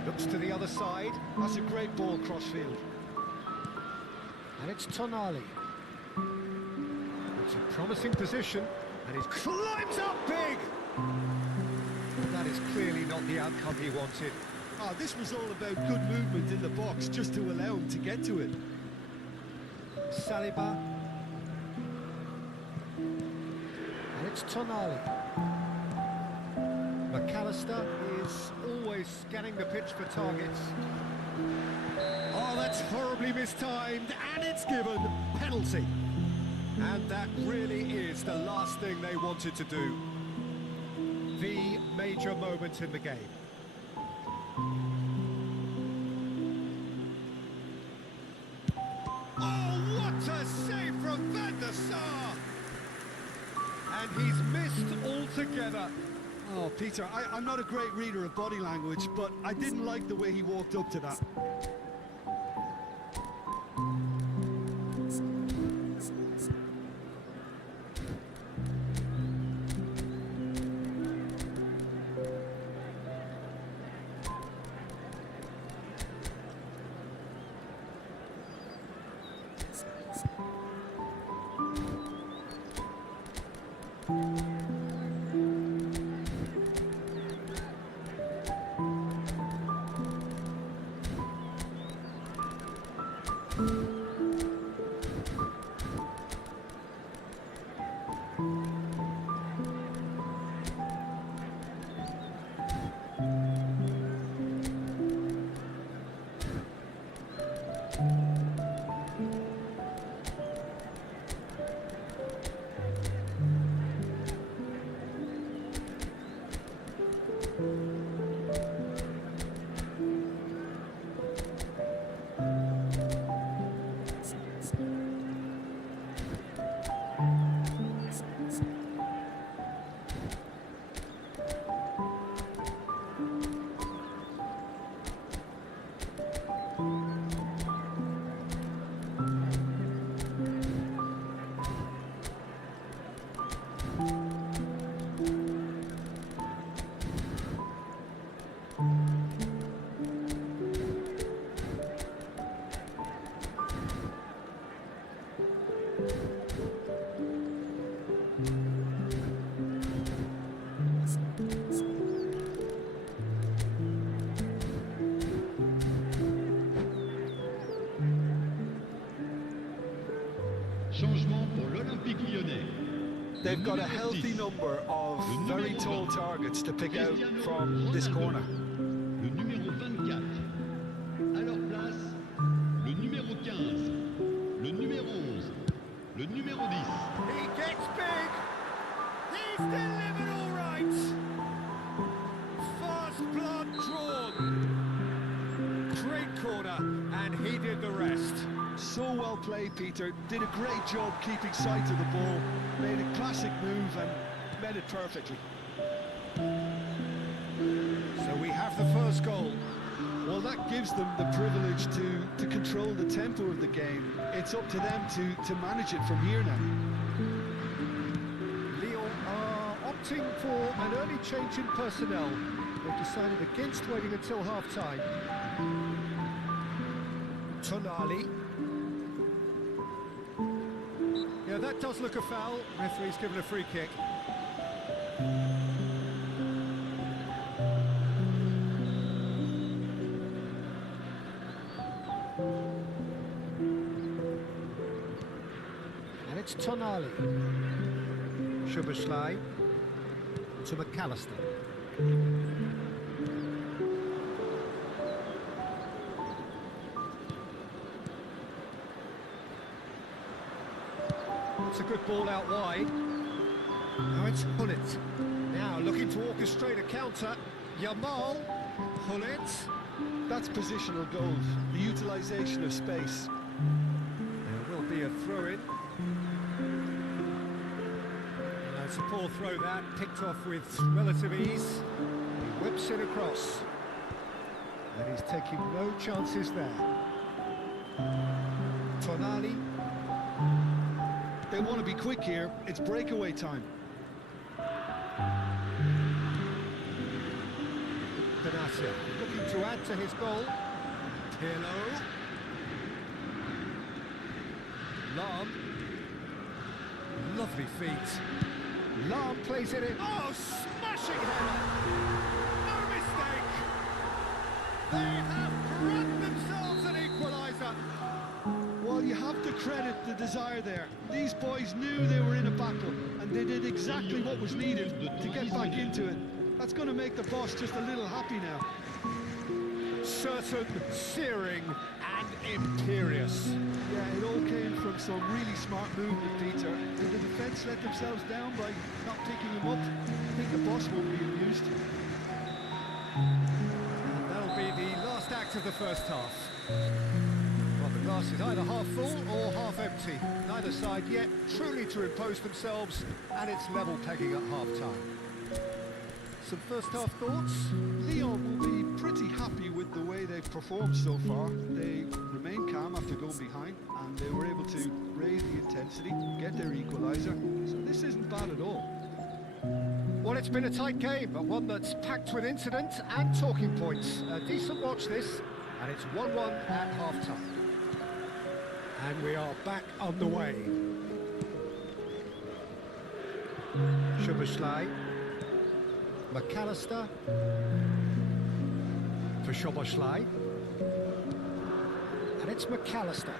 Looks to the other side. That's a great ball crossfield. And it's Tonali. It's a promising position, and he climbs up big! But that is clearly not the outcome he wanted. Ah, this was all about good movement in the box, just to allow him to get to it. Saliba. And it's Tonali. McAllister is always scanning the pitch for targets. Oh, that's horribly mistimed, and it's given penalty. And that really is the last thing they wanted to do. The major moment in the game. Oh, what a save from Van der Sar! And he's missed altogether. Oh, Peter, I'm not a great reader of body language, but I didn't like the way he walked up to that. Changement pour l'Olympique Lyonnais. They've got a healthy number of very tall targets to pick out from this corner. Le numéro 24. À leur place, le numéro 15. Le numéro 11. Le numéro 10. He gets big. He's delivered all right. Fast blood drawn. Great corner, and he did the rest. So well played, Peter. Did a great job keeping sight of the ball. Made a classic move and met it perfectly. So we have the first goal. Well, that gives them the privilege to control the tempo of the game. It's up to them to manage it from here now. Lyon are opting for an early change in personnel. They've decided against waiting until half-time. Tonali. Yeah, that does look a foul. Referee's given a free kick. And it's Tonali. Szoboszlai to McAllister. It's a good ball out wide. Now it's Hullet. Now looking to orchestrate a counter. Yamal. Hullet. That's positional goals, the utilisation of space. There will be a throw-in. It's a poor throw that, picked off with relative ease. He whips it across. And he's taking no chances there. Tonali. They want to be quick here. It's breakaway time. Benatia looking to add to his goal. Pirlo. Lam. Lovely feet. Lam plays it in. Oh, smashing header! No mistake! They have grabbed themselves an equaliser. Well, you have to credit the desire there. These boys knew they were in a battle, and they did exactly what was needed to get back into it. That's going to make the boss just a little happy now. Certain, searing, and imperious. Yeah, it all came from some really smart movement, Peter. Did the defence let themselves down by not picking him up? I think the boss won't be amused. And that'll be the last act of the first half. Well, the glass is either half full or half empty. Neither side yet truly to impose themselves, and it's level pegging at half-time. Some first half thoughts? Lyon will be pretty happy with the way they've performed so far. They remained calm after going behind, and they were able to raise the intensity, get their equaliser. So this isn't bad at all. Well, it's been a tight game, but one that's packed with incident and talking points. A decent watch this, and it's 1-1 at half-time. And we are back underway. Szoboszlai. McAllister for Szoboszlai, and it's McAllister.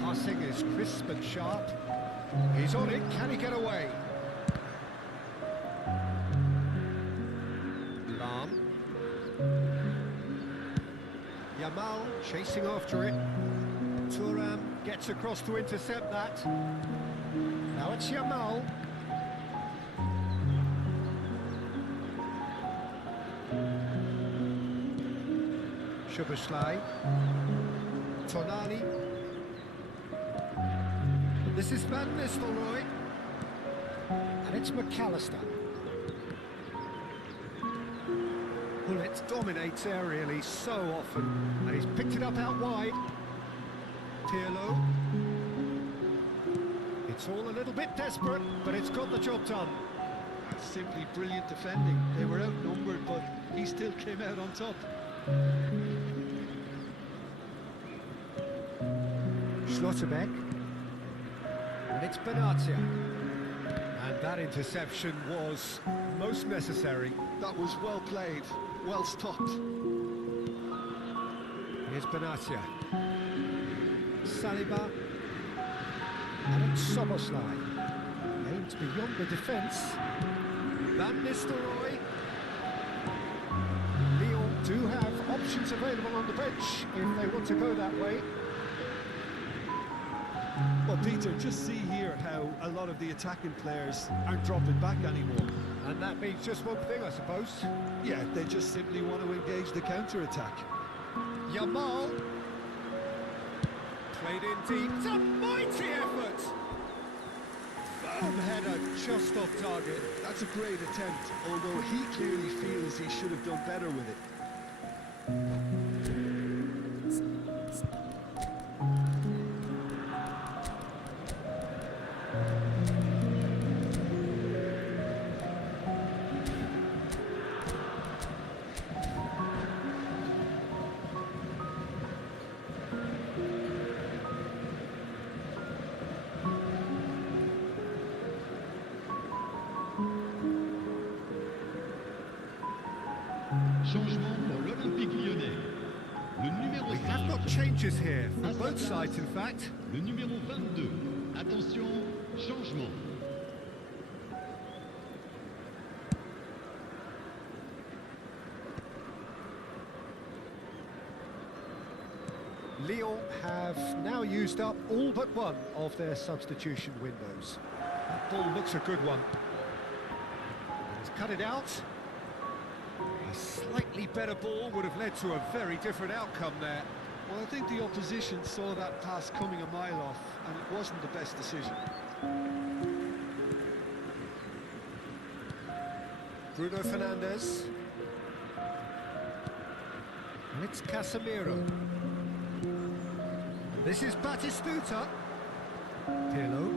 Passing is crisp and sharp. He's on it, can he get away? Lam. Yamal chasing after it. Thuram gets across to intercept that. Now it's Yamal. Szoboszlai. Tonali. This is Van Nistelrooy. And it's McAllister. Hullet dominates aerially so often, and he's picked it up out wide. Pirlo. It's all a little bit desperate, but it's got the job done. That's simply brilliant defending. They were outnumbered, but he still came out on top. Schlotterbeck. And it's Benatia. And that interception was most necessary. That was well played, well stopped. Here's Benatia. Saliba. Alex Soboslai aims beyond the defence. Van Nistelrooy. Lyon do have options available on the bench if they want to go that way. Well, Peter, just see here how a lot of the attacking players aren't dropping back anymore. And that means just one thing, I suppose. Yeah, they just simply want to engage the counter-attack. Yamal. Played in deep. It's a mighty effort! Firm header just off target. That's a great attempt, although he clearly feels he should have done better with it. Changement pour l'Olympique lyonnais. Le numéro We 5. have got changes here, for both sides in fact. Le numéro 22. Attention, changement. Lyon have now used up all but one of their substitution windows. That ball looks a good one. He's cut it out. A slightly better ball would have led to a very different outcome there. Well, I think the opposition saw that pass coming a mile off, and it wasn't the best decision. Bruno Fernandes. And it's Casemiro. This is Batistuta. Pirlo.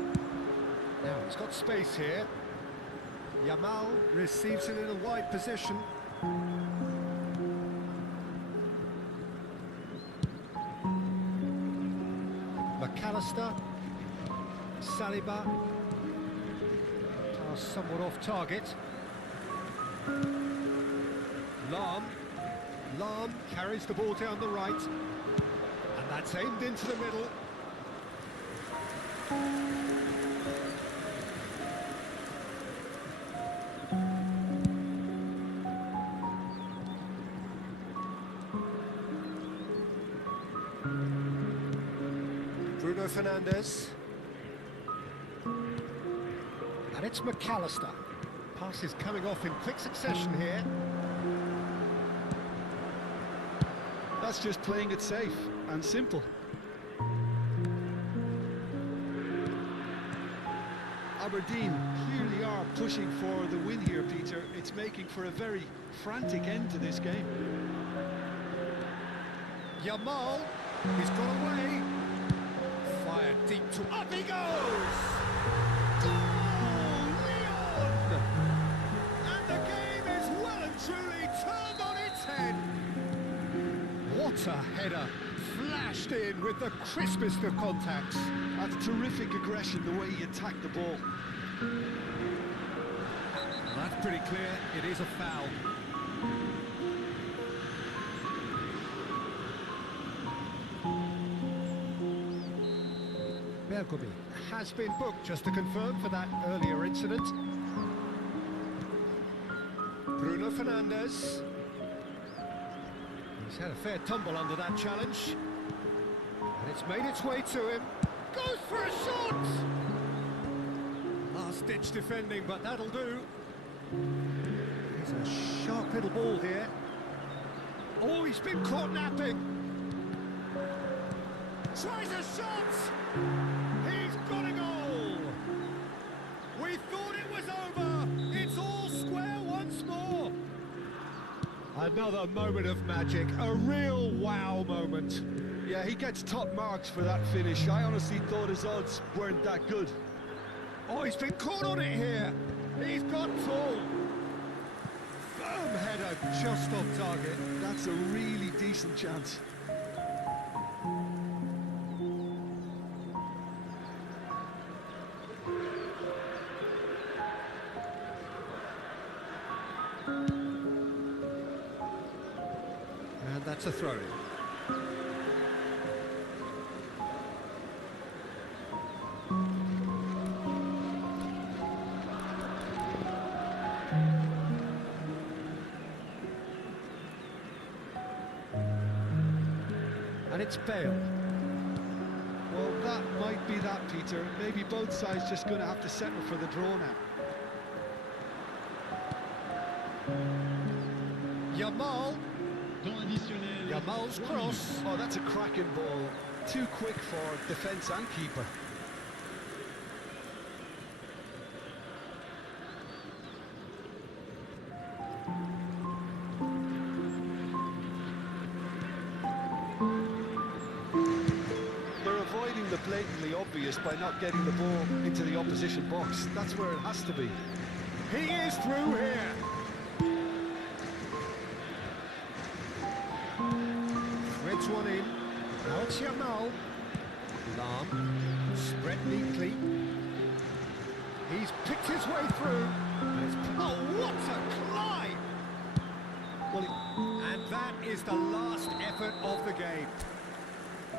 Now he's got space here. Yamal receives it in a wide position. McAllister. Saliba. Pass somewhat off target. Lahm carries the ball down the right. And that's aimed into the middle. Bruno Fernandes. And it's McAllister. Pass is coming off in quick succession here. That's just playing it safe and simple. Aberdeen clearly are pushing for the win here, Peter. It's making for a very frantic end to this game. Yamal, he's got away. Fired deep to... Up he goes! Goal! Lyon! And the game is well and truly turned on its head. What a header! Flashed in with the crispest of contacts. That's terrific aggression, the way he attacked the ball. Well, that's pretty clear. It is a foul. Bergomi has been booked, just to confirm, for that earlier incident. Bruno Fernandes. He's had a fair tumble under that challenge. And it's made its way to him. Goes for a shot! Last-ditch defending, but that'll do. He's a sharp little ball here. Oh, he's been caught napping. Tries a shot! He's got a goal! We thought it was over! It's all square once more! Another moment of magic, a real wow moment. Yeah, he gets top marks for that finish. I honestly thought his odds weren't that good. Oh, he's been caught on it here. He's got tall. Firm header just off target. That's a really decent chance. And that's a throw-in. And it's Bale. Well, that might be that, Peter. Maybe both sides just going to have to settle for the draw now. Yamal. Temps additionnel. Yamal's 3 cross. Oh, that's a cracking ball. Too quick for defence and keeper. They're avoiding the blatantly obvious by not getting the ball into the opposition box. That's where it has to be. He is through here. Threads one in. Now it's Yamal. Lam. Spread neatly. He's picked his way through. And it's, oh, what a climb! Well, and that is the last effort of the game.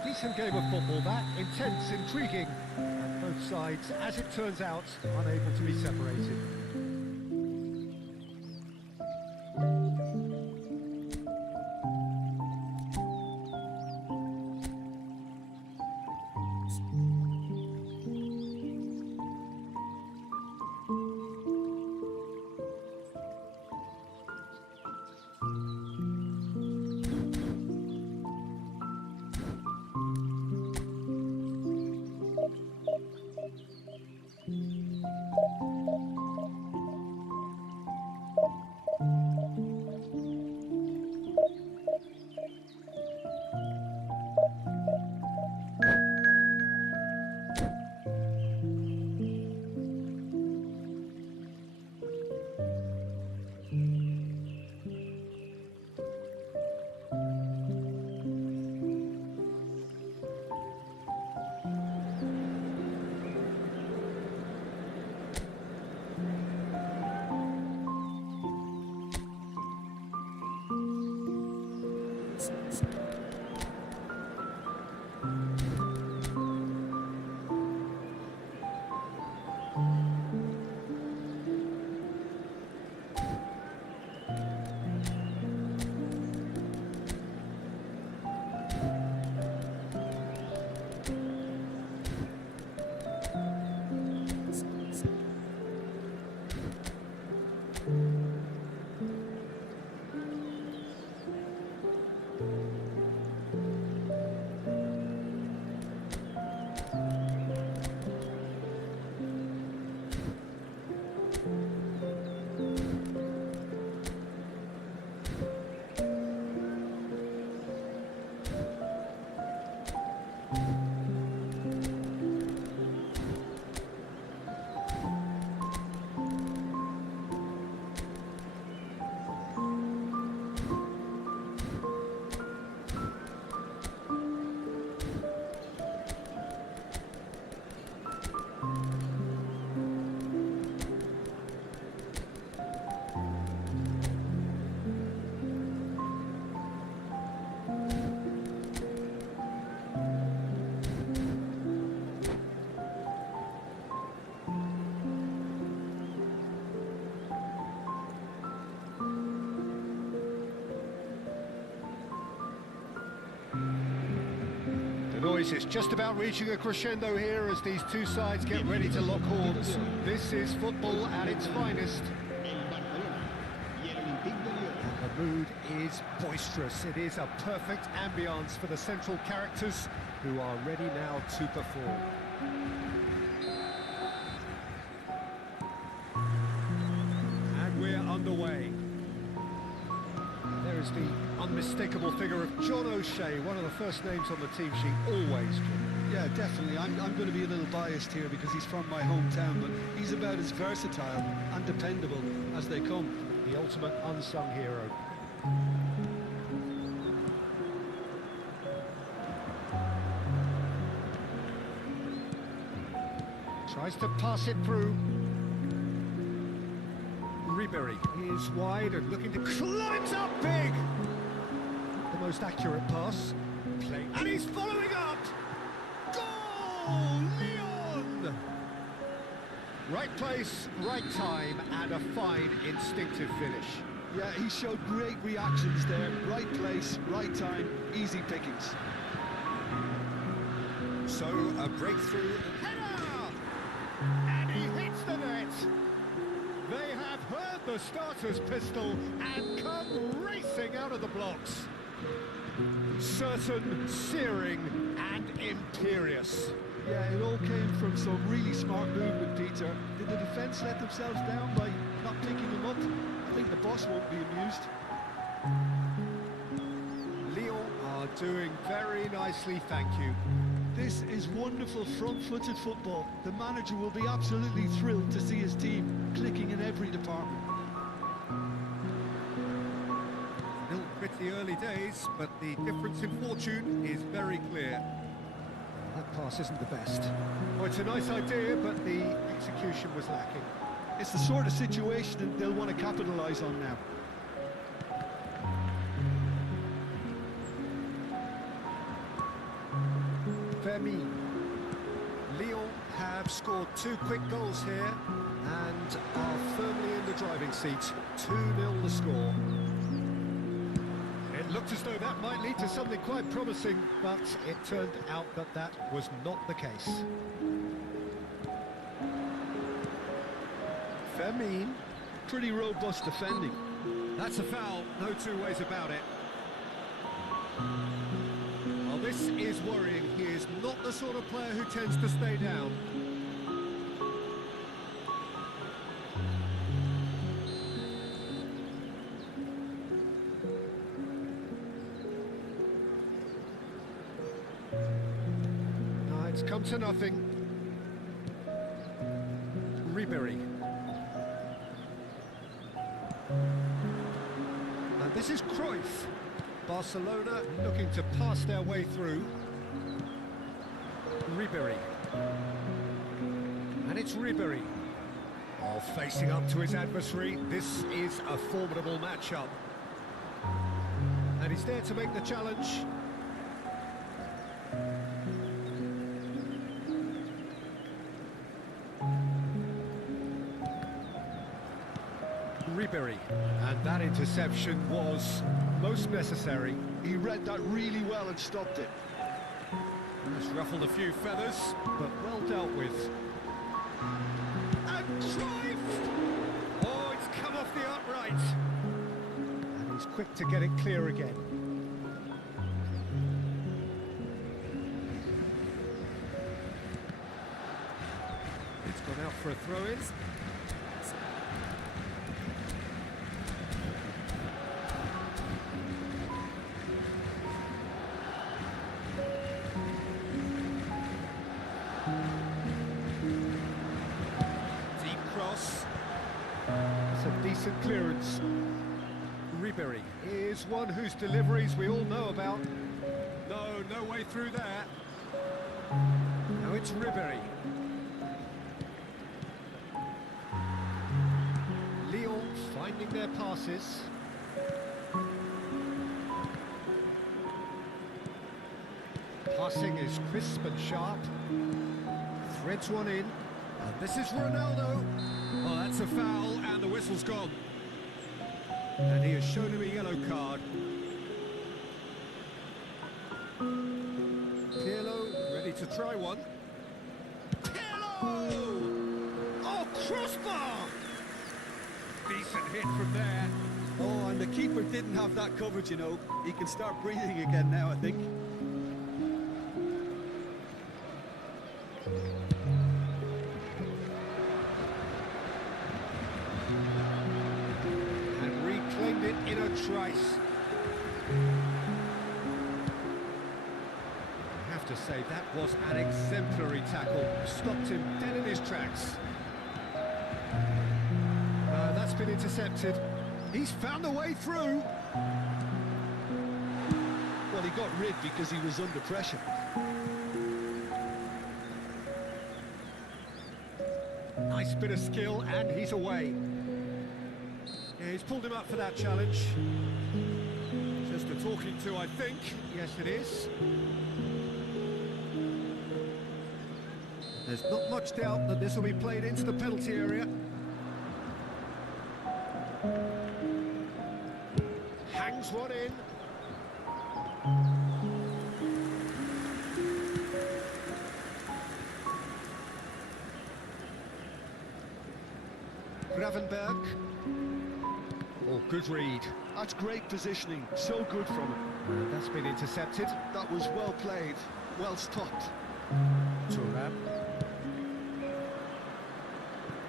Decent game of football, that. Intense, intriguing. And both sides, as it turns out, unable to be separated. The noise is just about reaching a crescendo here as these two sides get ready to lock horns. This is football at its finest. El Barcelona y el Olympique de Lyon. The mood is boisterous. It is a perfect ambience for the central characters who are ready now to perform. And we're underway. There is the unmistakable figure of John O'Shea, one of the first names on the team sheet, always. Yeah, definitely. I'm going to be a little biased here because he's from my hometown, but he's about as versatile and dependable as they come. The ultimate unsung hero. Tries to pass it through. Ribery is wide and looking to climb up big. The most accurate pass. Play, and he's following up. Goal, Leon! Right place, right time, and a fine instinctive finish. Yeah, he showed great reactions there. Right place, right time, easy pickings. So a breakthrough header! And he hits the net! They have heard the starter's pistol and come racing out of the blocks. Certain, searing and imperious. Yeah, it all came from some really smart movement, Peter. Did the defence let themselves down by not picking him up? I think the boss won't be amused. Lyon are doing very nicely, thank you. This is wonderful front-footed football. The manager will be absolutely thrilled to see his team clicking in every department. Still pretty early days, but the difference in fortune is very clear. That pass isn't the best. Well, it's a nice idea, but the execution was lacking. It's the sort of situation that they'll want to capitalise on now. Vermeer. Lyon have scored 2 quick goals here and are firmly in the driving seat. 2-0 the score. It looked as though that might lead to something quite promising, but it turned out that that was not the case. Vermeer. Pretty robust defending. That's a foul, no two ways about it. Well, this is worrying. He is not the sort of player who tends to stay down. It's come to nothing. Ribéry. And this is Cruyff. Barcelona looking to pass their way through. Ribéry. And it's Ribéry. Oh, facing up to his adversary. This is a formidable matchup. And he's there to make the challenge. Ribéry, and that interception was most necessary. He read that really well and stopped it. Has ruffled a few feathers, but well dealt with. And Cruyff! Oh, it's come off the upright. And he's quick to get it clear again. It's gone out for a throw-in. Deep cross. It's a decent clearance. Ribéry is one whose deliveries we all know about. No way through there. Now it's Ribéry. Lyon finding their passes. Passing is crisp and sharp. Threads one in. And this is Ronaldo. Oh, that's a foul, and the whistle's gone. And he has shown him a yellow card. Pirlo ready to try one. Pirlo! Oh, crossbar! Decent hit from there. Oh, and the keeper didn't have that coverage, you know. He can start breathing again now, I think. And reclaimed it in a trice. I have to say, that was an exemplary tackle. Stopped him dead in his tracks. That's been intercepted. He's found a way through. Well, he got rid because he was under pressure. Nice bit of skill, and he's away. Yeah, he's pulled him up for that challenge. Just a talking to, I think. Yes, it is. There's not much doubt that this will be played into the penalty area. Hangs one in. Gravenberg. Oh, good read. That's great positioning, so good from him. That's been intercepted. That was well played, well stopped. Thuram.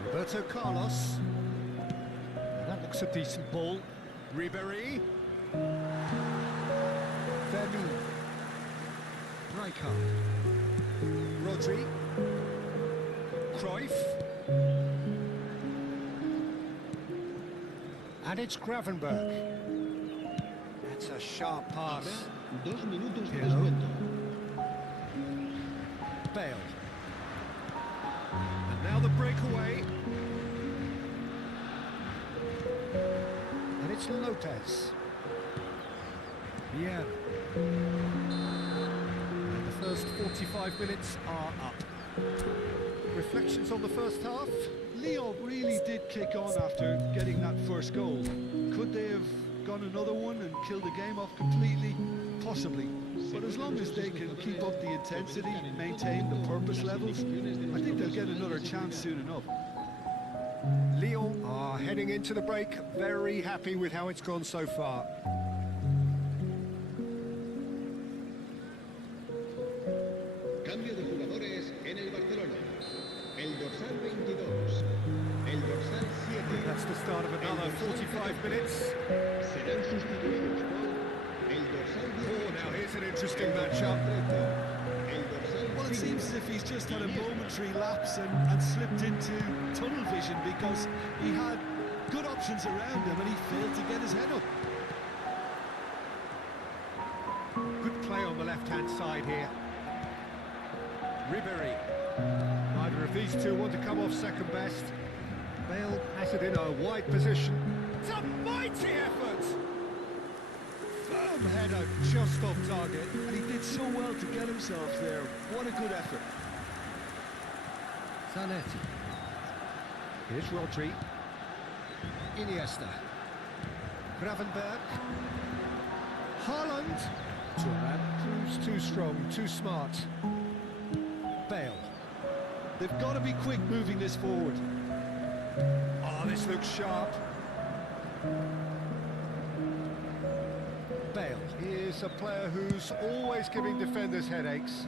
Roberto Carlos. That looks a decent ball. Ribéry. Vermi. Rijkaard. Rodri. Cruyff. And it's Gravenberg. That's a sharp pass. 2 minutos de Hello. descuento. Bale. And now the breakaway. And it's Lopez. Yeah. And the first 45 minutes are up. Reflections on the first half? Lyon really did kick on after getting that first goal. Could they have gone another one and killed the game off completely? Possibly. But as long as they can keep up the intensity, maintain the purpose levels, I think they'll get another chance soon enough. Lyon are heading into the break very happy with how it's gone so far. Cambio de jugadores en el Barcelona. El dorsal 22. El dorsal 7. That's the start of another 45 minutes. Serán sustituidos por el dorsal 18. Oh, now here's an interesting matchup. El dorsal Well, it 5. seems as if he's just had a momentary lapse and slipped into tunnel vision because he had good options around him and he failed to get his head up. Good play on the left-hand side here. Ribéry. Neither of these two want to come off second best. Bale has it in a wide position. It's a mighty effort! Firm header just off target. And he did so well to get himself there. What a good effort. Zanetti. Here's Rodri. Iniesta. Gravenberg. Haaland. Thuram proves too strong, too smart. Bale. They've got to be quick moving this forward. Oh, this looks sharp. Bale is a player who's always giving defenders headaches.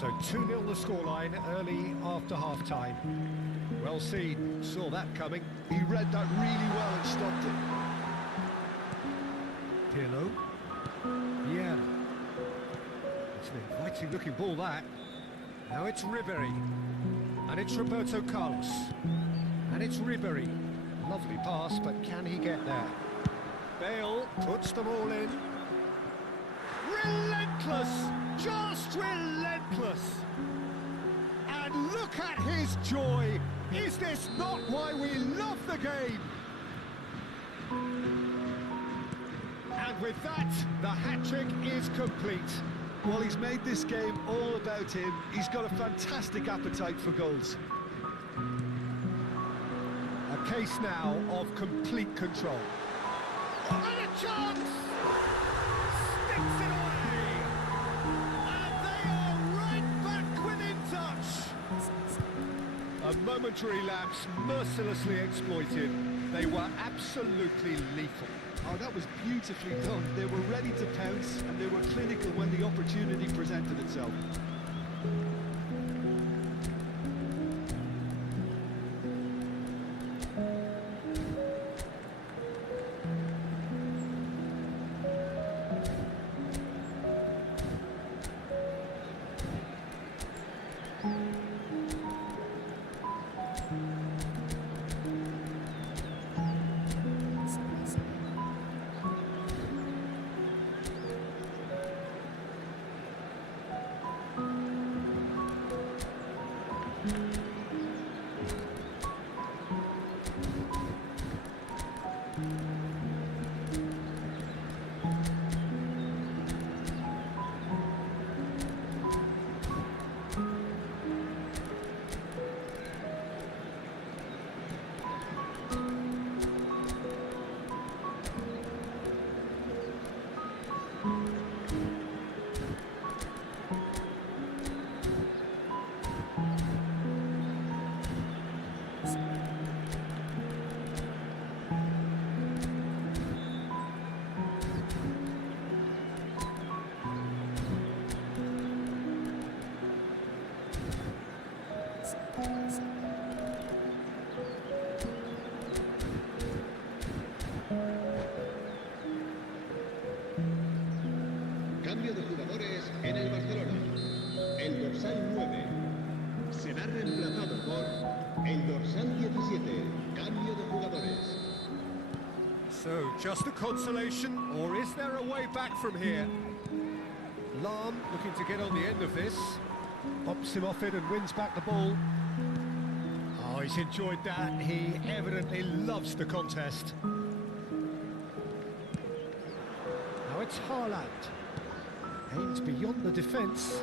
So 2-0 the scoreline early after half-time. Well seen, saw that coming. He read that really well and stopped it. Pirlo. Yeah. It's an inviting looking ball, that. Now it's Ribéry. And it's Roberto Carlos. And it's Ribéry. Lovely pass, but can he get there? Bale puts them all in. Relentless! Just relentless! And look at his joy! Is this not why we love the game? And with that, the hat-trick is complete. Well, he's made this game all about him. He's got a fantastic appetite for goals. A case now of complete control. And a chance! Sticks it away! And they are right back within touch! A momentary lapse mercilessly exploited. They were absolutely lethal. Oh, that was beautifully done. They were ready to pounce and they were clinical when the opportunity presented itself. Cambio de jugadores en el Barcelona. El dorsal 9 será reemplazado por el dorsal 17. Cambio de jugadores. So, just a consolation, or is there a way back from here? Lahm looking to get on the end of this. Pops him off it and wins back the ball. Oh, he's enjoyed that. He evidently loves the contest. Now it's Haaland. Aims beyond the defence.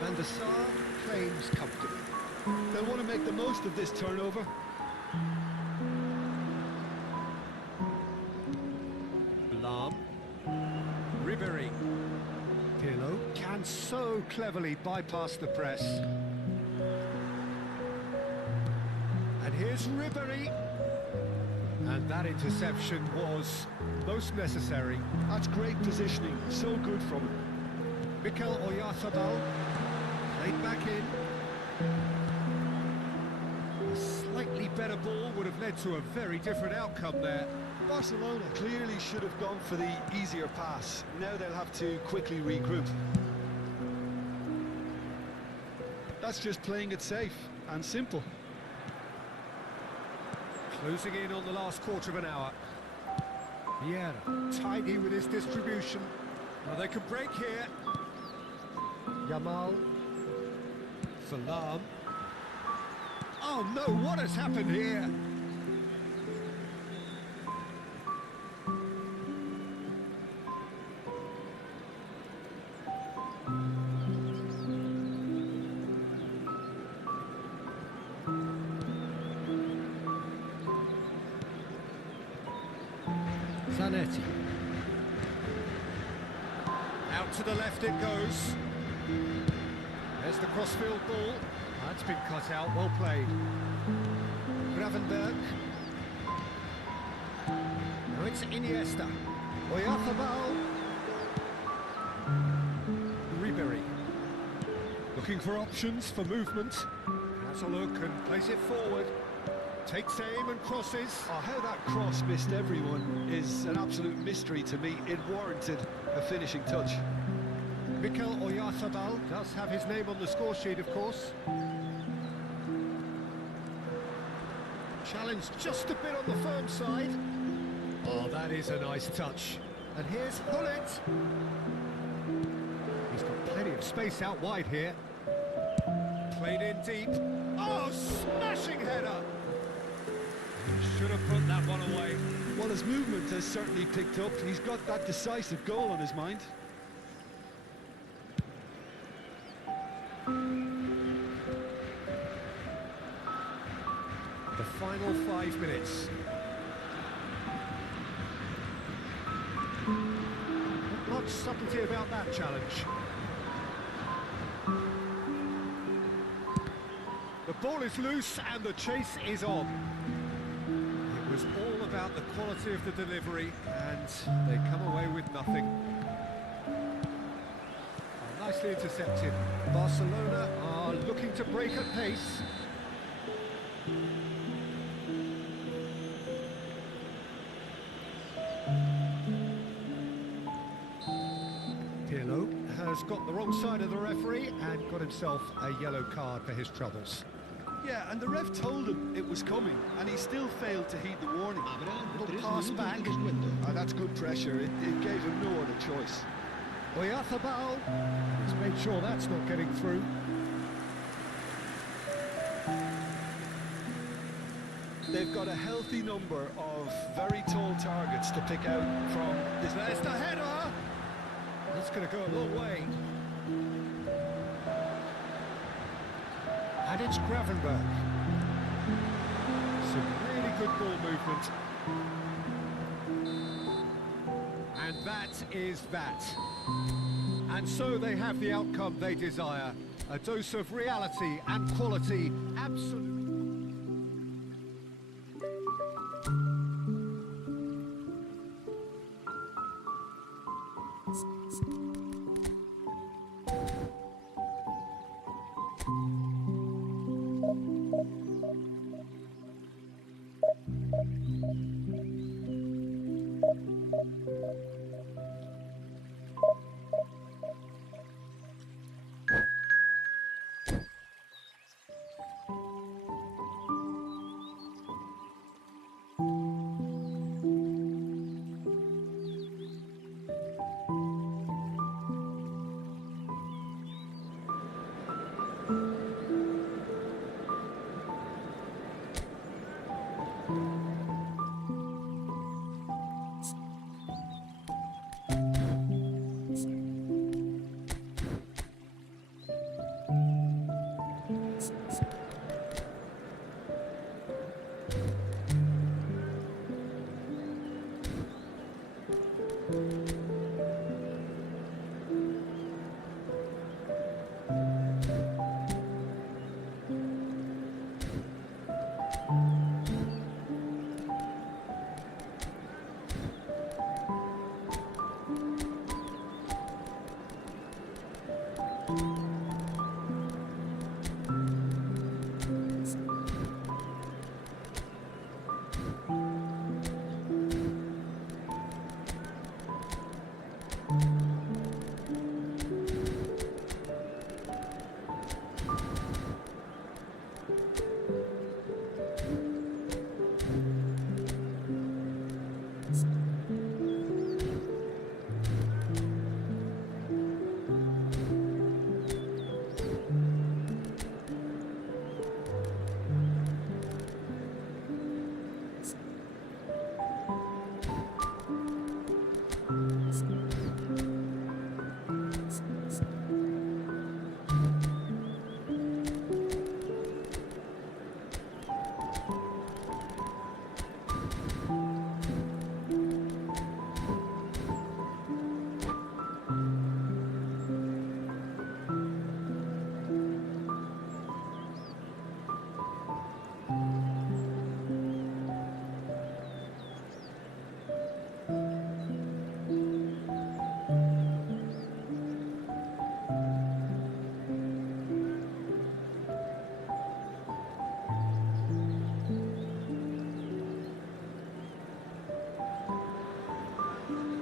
Van der Sar claims comfortably. They'll want to make the most of this turnover. Lahm. Ribéry. Pirlo can so cleverly bypass the press. And here's Ribéry. And that interception was most necessary. That's great positioning, so good from him. Mikel Oyarzabal played back in. A slightly better ball would have led to a very different outcome there. Barcelona clearly should have gone for the easier pass. Now they'll have to quickly regroup. That's just playing it safe and simple. Closing in on the last quarter of an hour. Vieira, tidy with his distribution. Now they can break here. Yamal. Salam. Oh no, what has happened here? Zanetti. Out to the left it goes. There's the crossfield ball. That's been cut out, well played. Gravenberg. Now it's Iniesta. Oyarzabal. Ribéry. Looking for options for movement. Has a look and plays it forward. Takes aim and crosses. Oh, how that cross missed everyone is an absolute mystery to me. It warranted a finishing touch. Mikel Oyarzabal does have his name on the score sheet, of course. Challenge just a bit on the firm side. Oh, that is a nice touch. And here's Hullet. He's got plenty of space out wide here. Played in deep. Oh, smashing header! Should have put that one away. Well, his movement has certainly picked up. He's got that decisive goal on his mind. The final 5 minutes. Not much subtlety about that challenge. The ball is loose and the chase is on. It was all about the quality of the delivery and they come away with nothing. Oh, nicely intercepted. Barcelona are looking to break at pace. Pirlo has got the wrong side of the referee and got himself a yellow card for his troubles. Yeah, and the ref told him it was coming, and he still failed to heed the warning. Little pass back. Oh, that's good pressure. It gave him no other choice. Oyarzabal has made sure that's not getting through. They've got a healthy number of very tall targets to pick out from this. There's the header! That's going to go a long way. And it's Gravenberg. Some really good ball movement. And that is that. And so they have the outcome they desire. A dose of reality and quality, absolutely.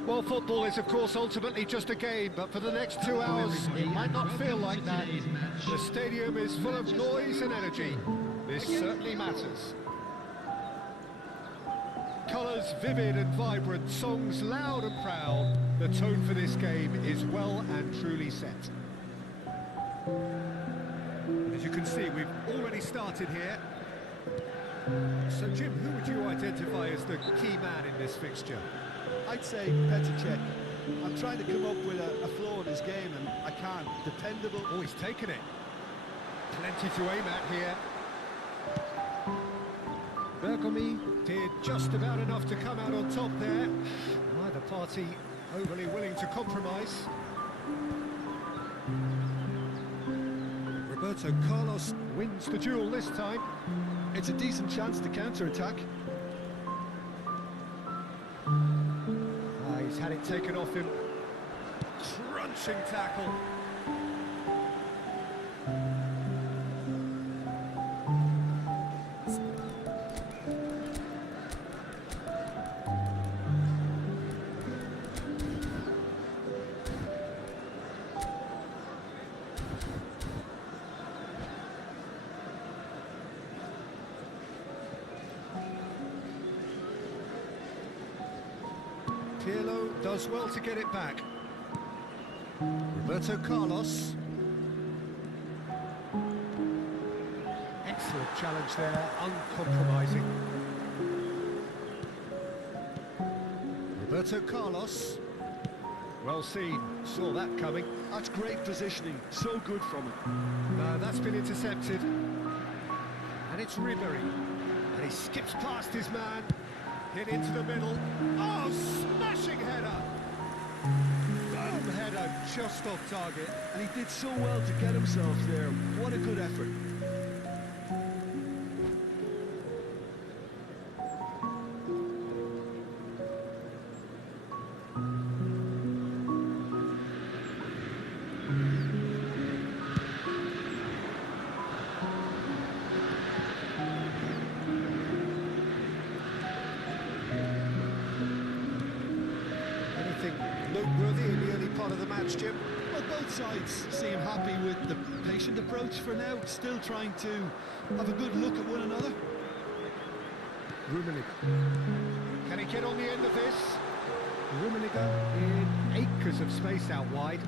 Well, football is, of course, ultimately just a game, but for the next 2 hours, it might not feel like that. The stadium is full of noise and energy. This certainly matters. Colours vivid and vibrant, songs loud and proud. The tone for this game is well and truly set. As you can see, we've already started here. So, Jim, who would you identify as the key man in this fixture? I'd say Petr Cech. I'm trying to come up with a flaw in his game and I can't. Dependable. Oh, he's taken it. Plenty to aim at here. Bergomi did just about enough to come out on top there. Neither party overly willing to compromise. Roberto Carlos wins the duel this time. It's a decent chance to counter-attack. He's had it taken off him. Crunching tackle. Pirlo does well to get it back. Roberto Carlos. Excellent challenge there, uncompromising. Roberto Carlos. Well seen, saw that coming. That's great positioning, so good from him. No, that's been intercepted. And it's Ribery. And he skips past his man. Hit into the middle. Oh, smashing header! Boom header, just off target. And he did so well to get himself there. What a good effort. Noteworthy in the early part of the match, Jim? Well, both sides seem happy with the patient approach for now, still trying to have a good look at one another. Rummenigge. Can he get on the end of this? Rummenigge in acres of space out wide.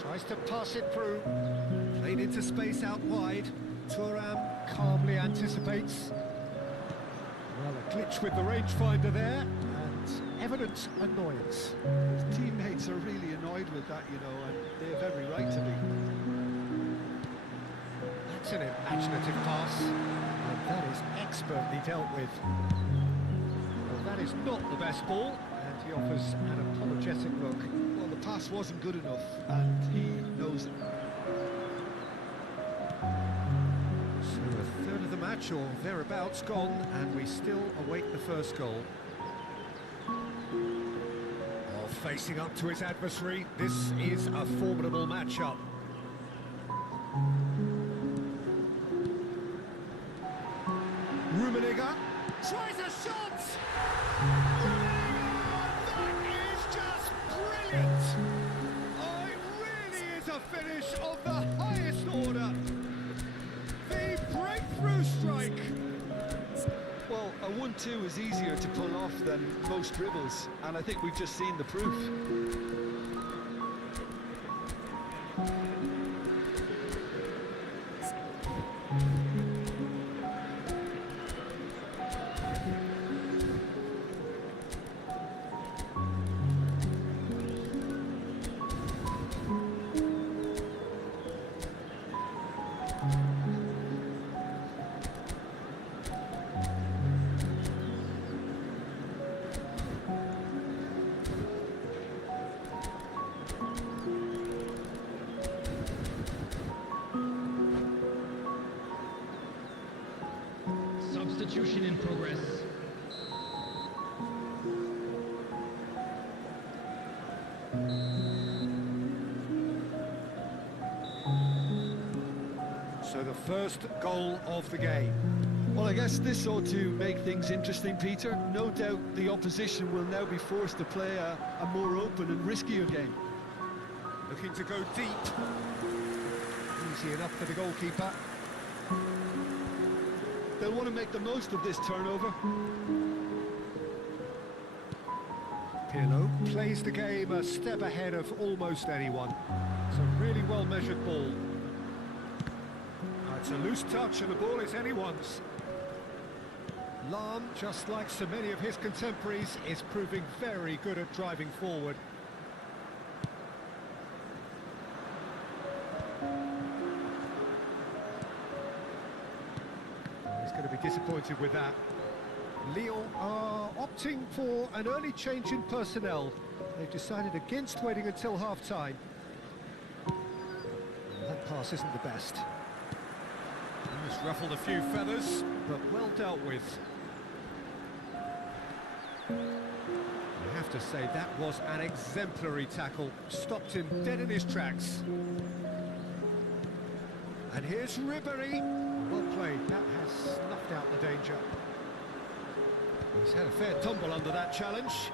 Tries to pass it through. Played into space out wide. Thuram calmly anticipates. Well, a glitch with the rangefinder there, and evident annoyance. His teammates are really annoyed with that, you know, and they have every right to be. That's an imaginative pass, and that is expertly dealt with. Well, that is not the best ball, and he offers an apologetic look. Well, the pass wasn't good enough, and he knows it. So a third of the match, or thereabouts, gone, and we still await the first goal. facing up to his adversary. This is a formidable matchup. Rummenigge tries a shot! That is just brilliant! Oh, it really is a finish of the highest order. The breakthrough strike. Well, a 1-2 is easier to pull off than most dribbles, and I think we've just seen the proof. Substitution in progress. So the first goal of the game. Well, I guess this ought to make things interesting, Peter. No doubt the opposition will now be forced to play a more open and riskier game. Looking to go deep. Easy enough for the goalkeeper. They'll want to make the most of this turnover. Pirlo plays the game a step ahead of almost anyone. It's a really well-measured ball. It's a loose touch and the ball is anyone's. Lahm, just like so many of his contemporaries, is proving very good at driving forward. He's going to be disappointed with that. Lyon are opting for an early change in personnel. They've decided against waiting until half-time. That pass isn't the best. He's ruffled a few feathers, but well dealt with. I have to say, that was an exemplary tackle. Stopped him dead in his tracks. And here's Ribéry. Well played, that has snuffed out the danger. He's had a fair tumble under that challenge.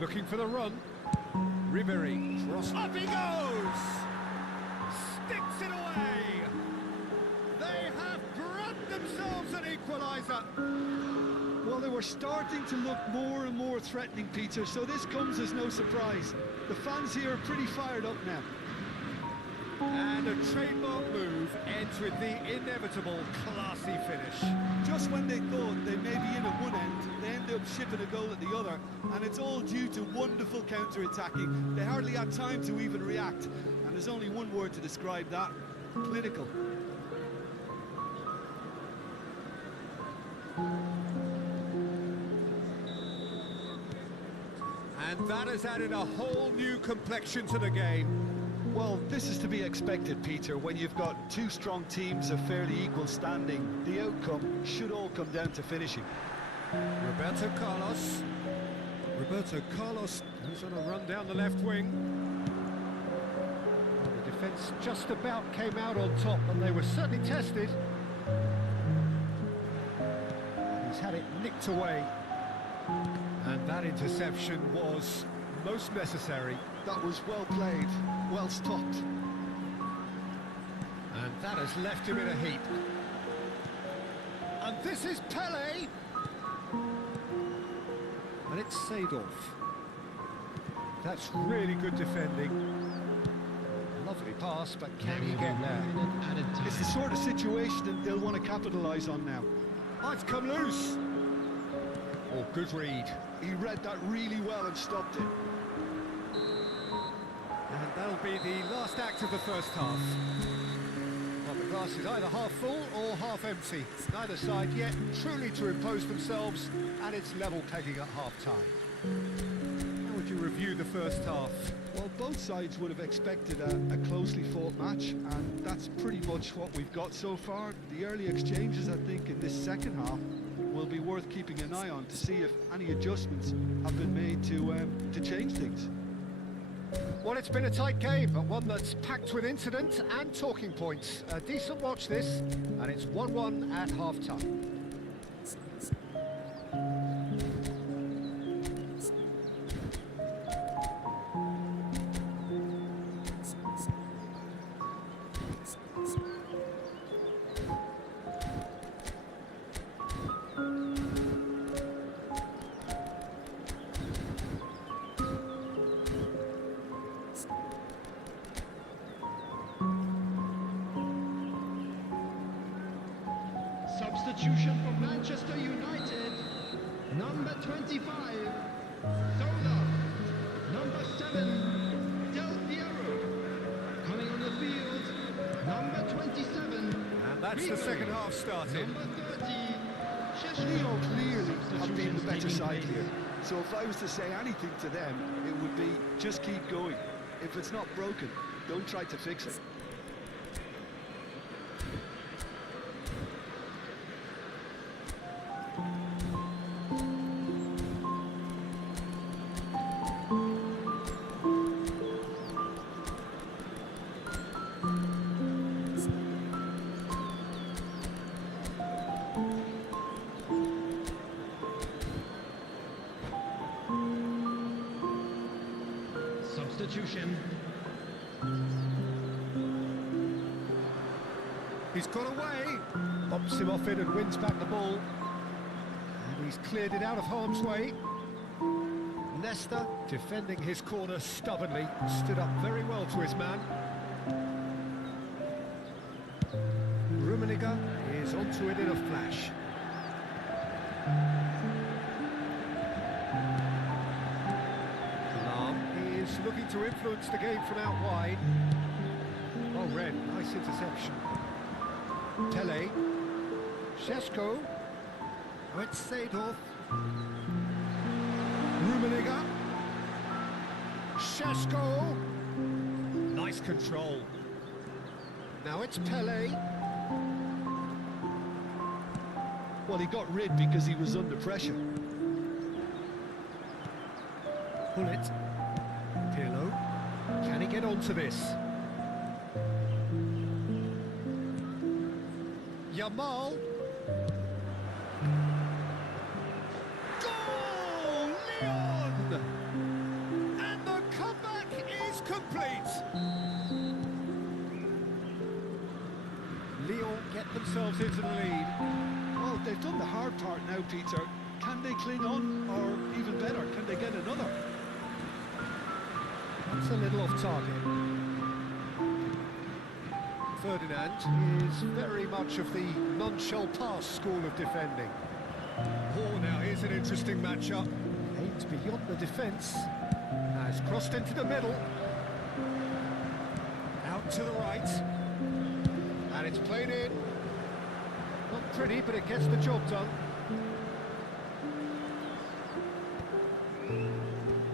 Looking for the run. Ribéry, cross, up he goes! Sticks it away! They have grabbed themselves an equaliser! Well, they were starting to look more and more threatening, Peter, so this comes as no surprise. The fans here are pretty fired up now. And a trademark move ends with the inevitable classy finish. Just when they thought they may be in at one end, they end up shipping a goal at the other, and it's all due to wonderful counter-attacking. They hardly had time to even react, and there's only one word to describe that: clinical. And that has added a whole new complexion to the game. Well, this is to be expected, Peter. When you've got two strong teams of fairly equal standing, the outcome should all come down to finishing. Roberto Carlos. Roberto Carlos, who's on a run down the left wing. Well, the defence just about came out on top, and they were certainly tested. He's had it nicked away. And that interception was most necessary. That was well played, well stopped. And that has left him in a heap. And this is Pele. And it's Seedorf. That's really good defending. Lovely pass, but can he get there? It's the sort of situation that they'll want to capitalise on now. Oh, it's come loose. Oh, good read. He read that really well and stopped it. And that'll be the last act of the first half. Well, the glass is either half full or half empty. Neither side yet truly to impose themselves, and it's level pegging at half-time. How would you review the first half? Well, both sides would have expected a closely fought match, and that's pretty much what we've got so far. The early exchanges, I think, in this second half will be worth keeping an eye on to see if any adjustments have been made to change things. Well, it's been a tight game, but one that's packed with incident and talking points. A decent watch this, and it's 1-1 at half-time. Substitution for Manchester United. Number 25, Zola. Number 7, Del Piero. Coming on the field, number 27. And that's the second half started. Number 30, Leo clearly have been the better taking side place. here. So if I was to say anything to them, it would be just keep going. If it's not broken, don't try to fix it. Substitution. He's got away, bumps him off it and wins back the ball. And he's cleared it out of harm's way. Nesta, defending his corner stubbornly, stood up very well to his man. Rummenigge is onto it in a flash. Is looking to influence the game from out wide. Well read, nice interception. Tele, Šeško, it's Seedorf. Rummenigge, Šeško, nice control. Now it's Pele. Well, he got rid because he was under pressure. Pull it. Pirlo, can he get onto this? Yamal. Goal! Leon! And the comeback is complete. Lyon get themselves into the lead. Well, they've done the hard part now, Peter. Can they cling on, or even better, can they get another? It's a little off target. Ferdinand is very much of the none-shall-pass school of defending. Oh, now here's an interesting matchup. Aimed beyond the defence. Has crossed into the middle. Out to the right. And it's played in. Not pretty, but it gets the job done.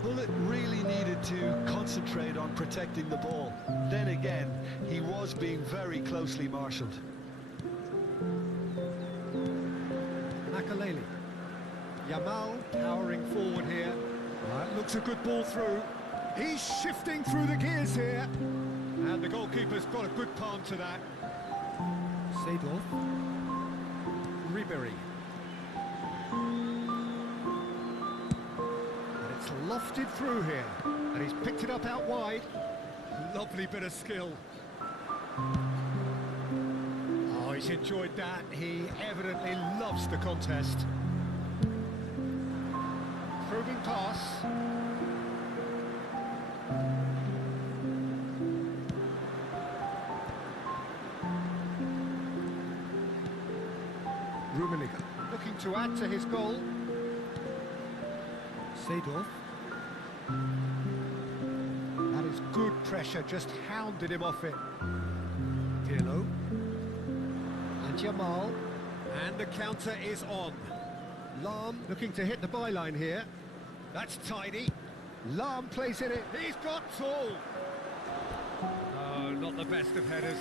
Bullet really needed to concentrate on protecting the ball. Then again, he was being very closely marshalled. Makaleli. Yamal powering forward here. That looks a good ball through. He's shifting through the gears here. And the goalkeeper's got a good palm to that. Seedorf. Ribéry. Lofted through here, and he's picked it up out wide. Lovely bit of skill. Oh, he's enjoyed that. He evidently loves the contest. Probing pass. Rummenigge looking to add to his goal. Seedorf. That is good pressure, just hounded him off it. Pirlo. And Yamal. And the counter is on. Lahm looking to hit the byline here. That's tidy. Lahm plays in it. He's got tall. Oh, not the best of headers.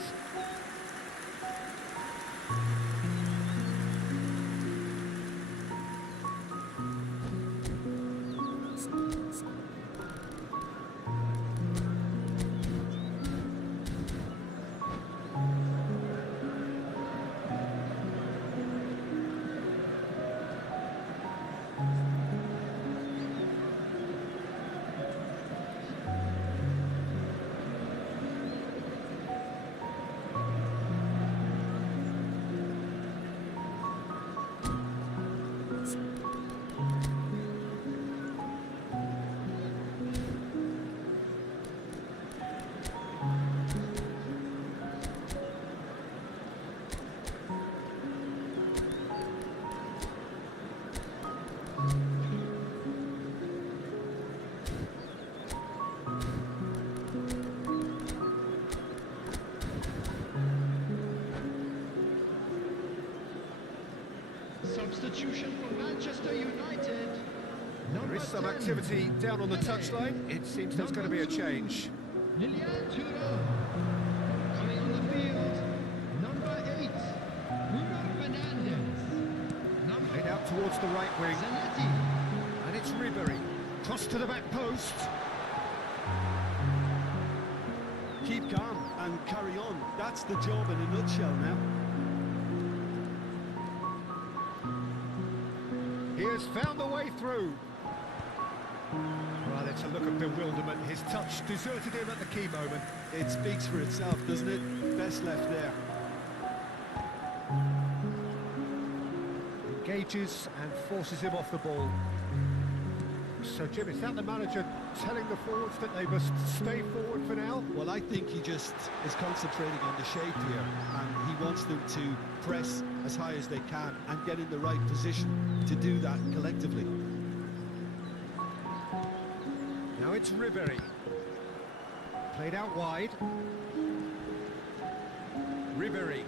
Substitution for Manchester United. There is some activity down on the touchline. It seems there's going to be a change. Lilian Thuram. Coming on the field, number 8, Bruno Fernandes. Played out towards the right wing. Zanetti. And it's Ribery. Cross to the back post. Keep calm and carry on. That's the job in a nutshell now. He has found the way through. Well, it's a look of bewilderment. His touch deserted him at the key moment. It speaks for itself, doesn't it? Best left there. Engages and forces him off the ball. So, Jim, is that the manager telling the forwards that they must stay forward for now? Well, I think he just is concentrating on the shape here, and he wants them to press as high as they can and get in the right position to do that collectively. Now it's Ribery. Played out wide. Ribery.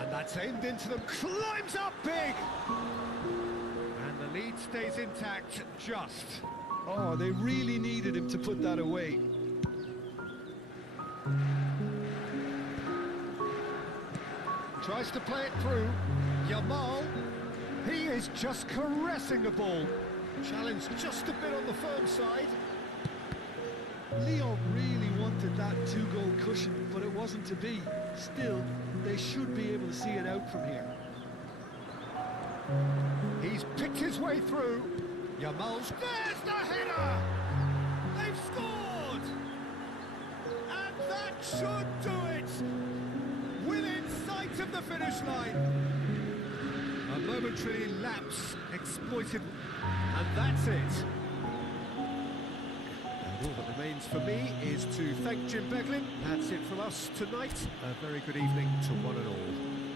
And that's aimed into them. Climbs up big! And the lead stays intact, just. Oh, they really needed him to put that away. Tries to play it through. Yamal. He is just caressing the ball. Challenge just a bit on the firm side. Lyon really wanted that two-goal cushion, but it wasn't to be. Still, they should be able to see it out from here. He's picked his way through. Yamal's... There's the header! They've scored! And that should do it! Within sight of the finish line. A momentary lapse exploited. And that's it. And all that remains for me is to thank Jim Beglin. That's it from us tonight. A very good evening to one and all.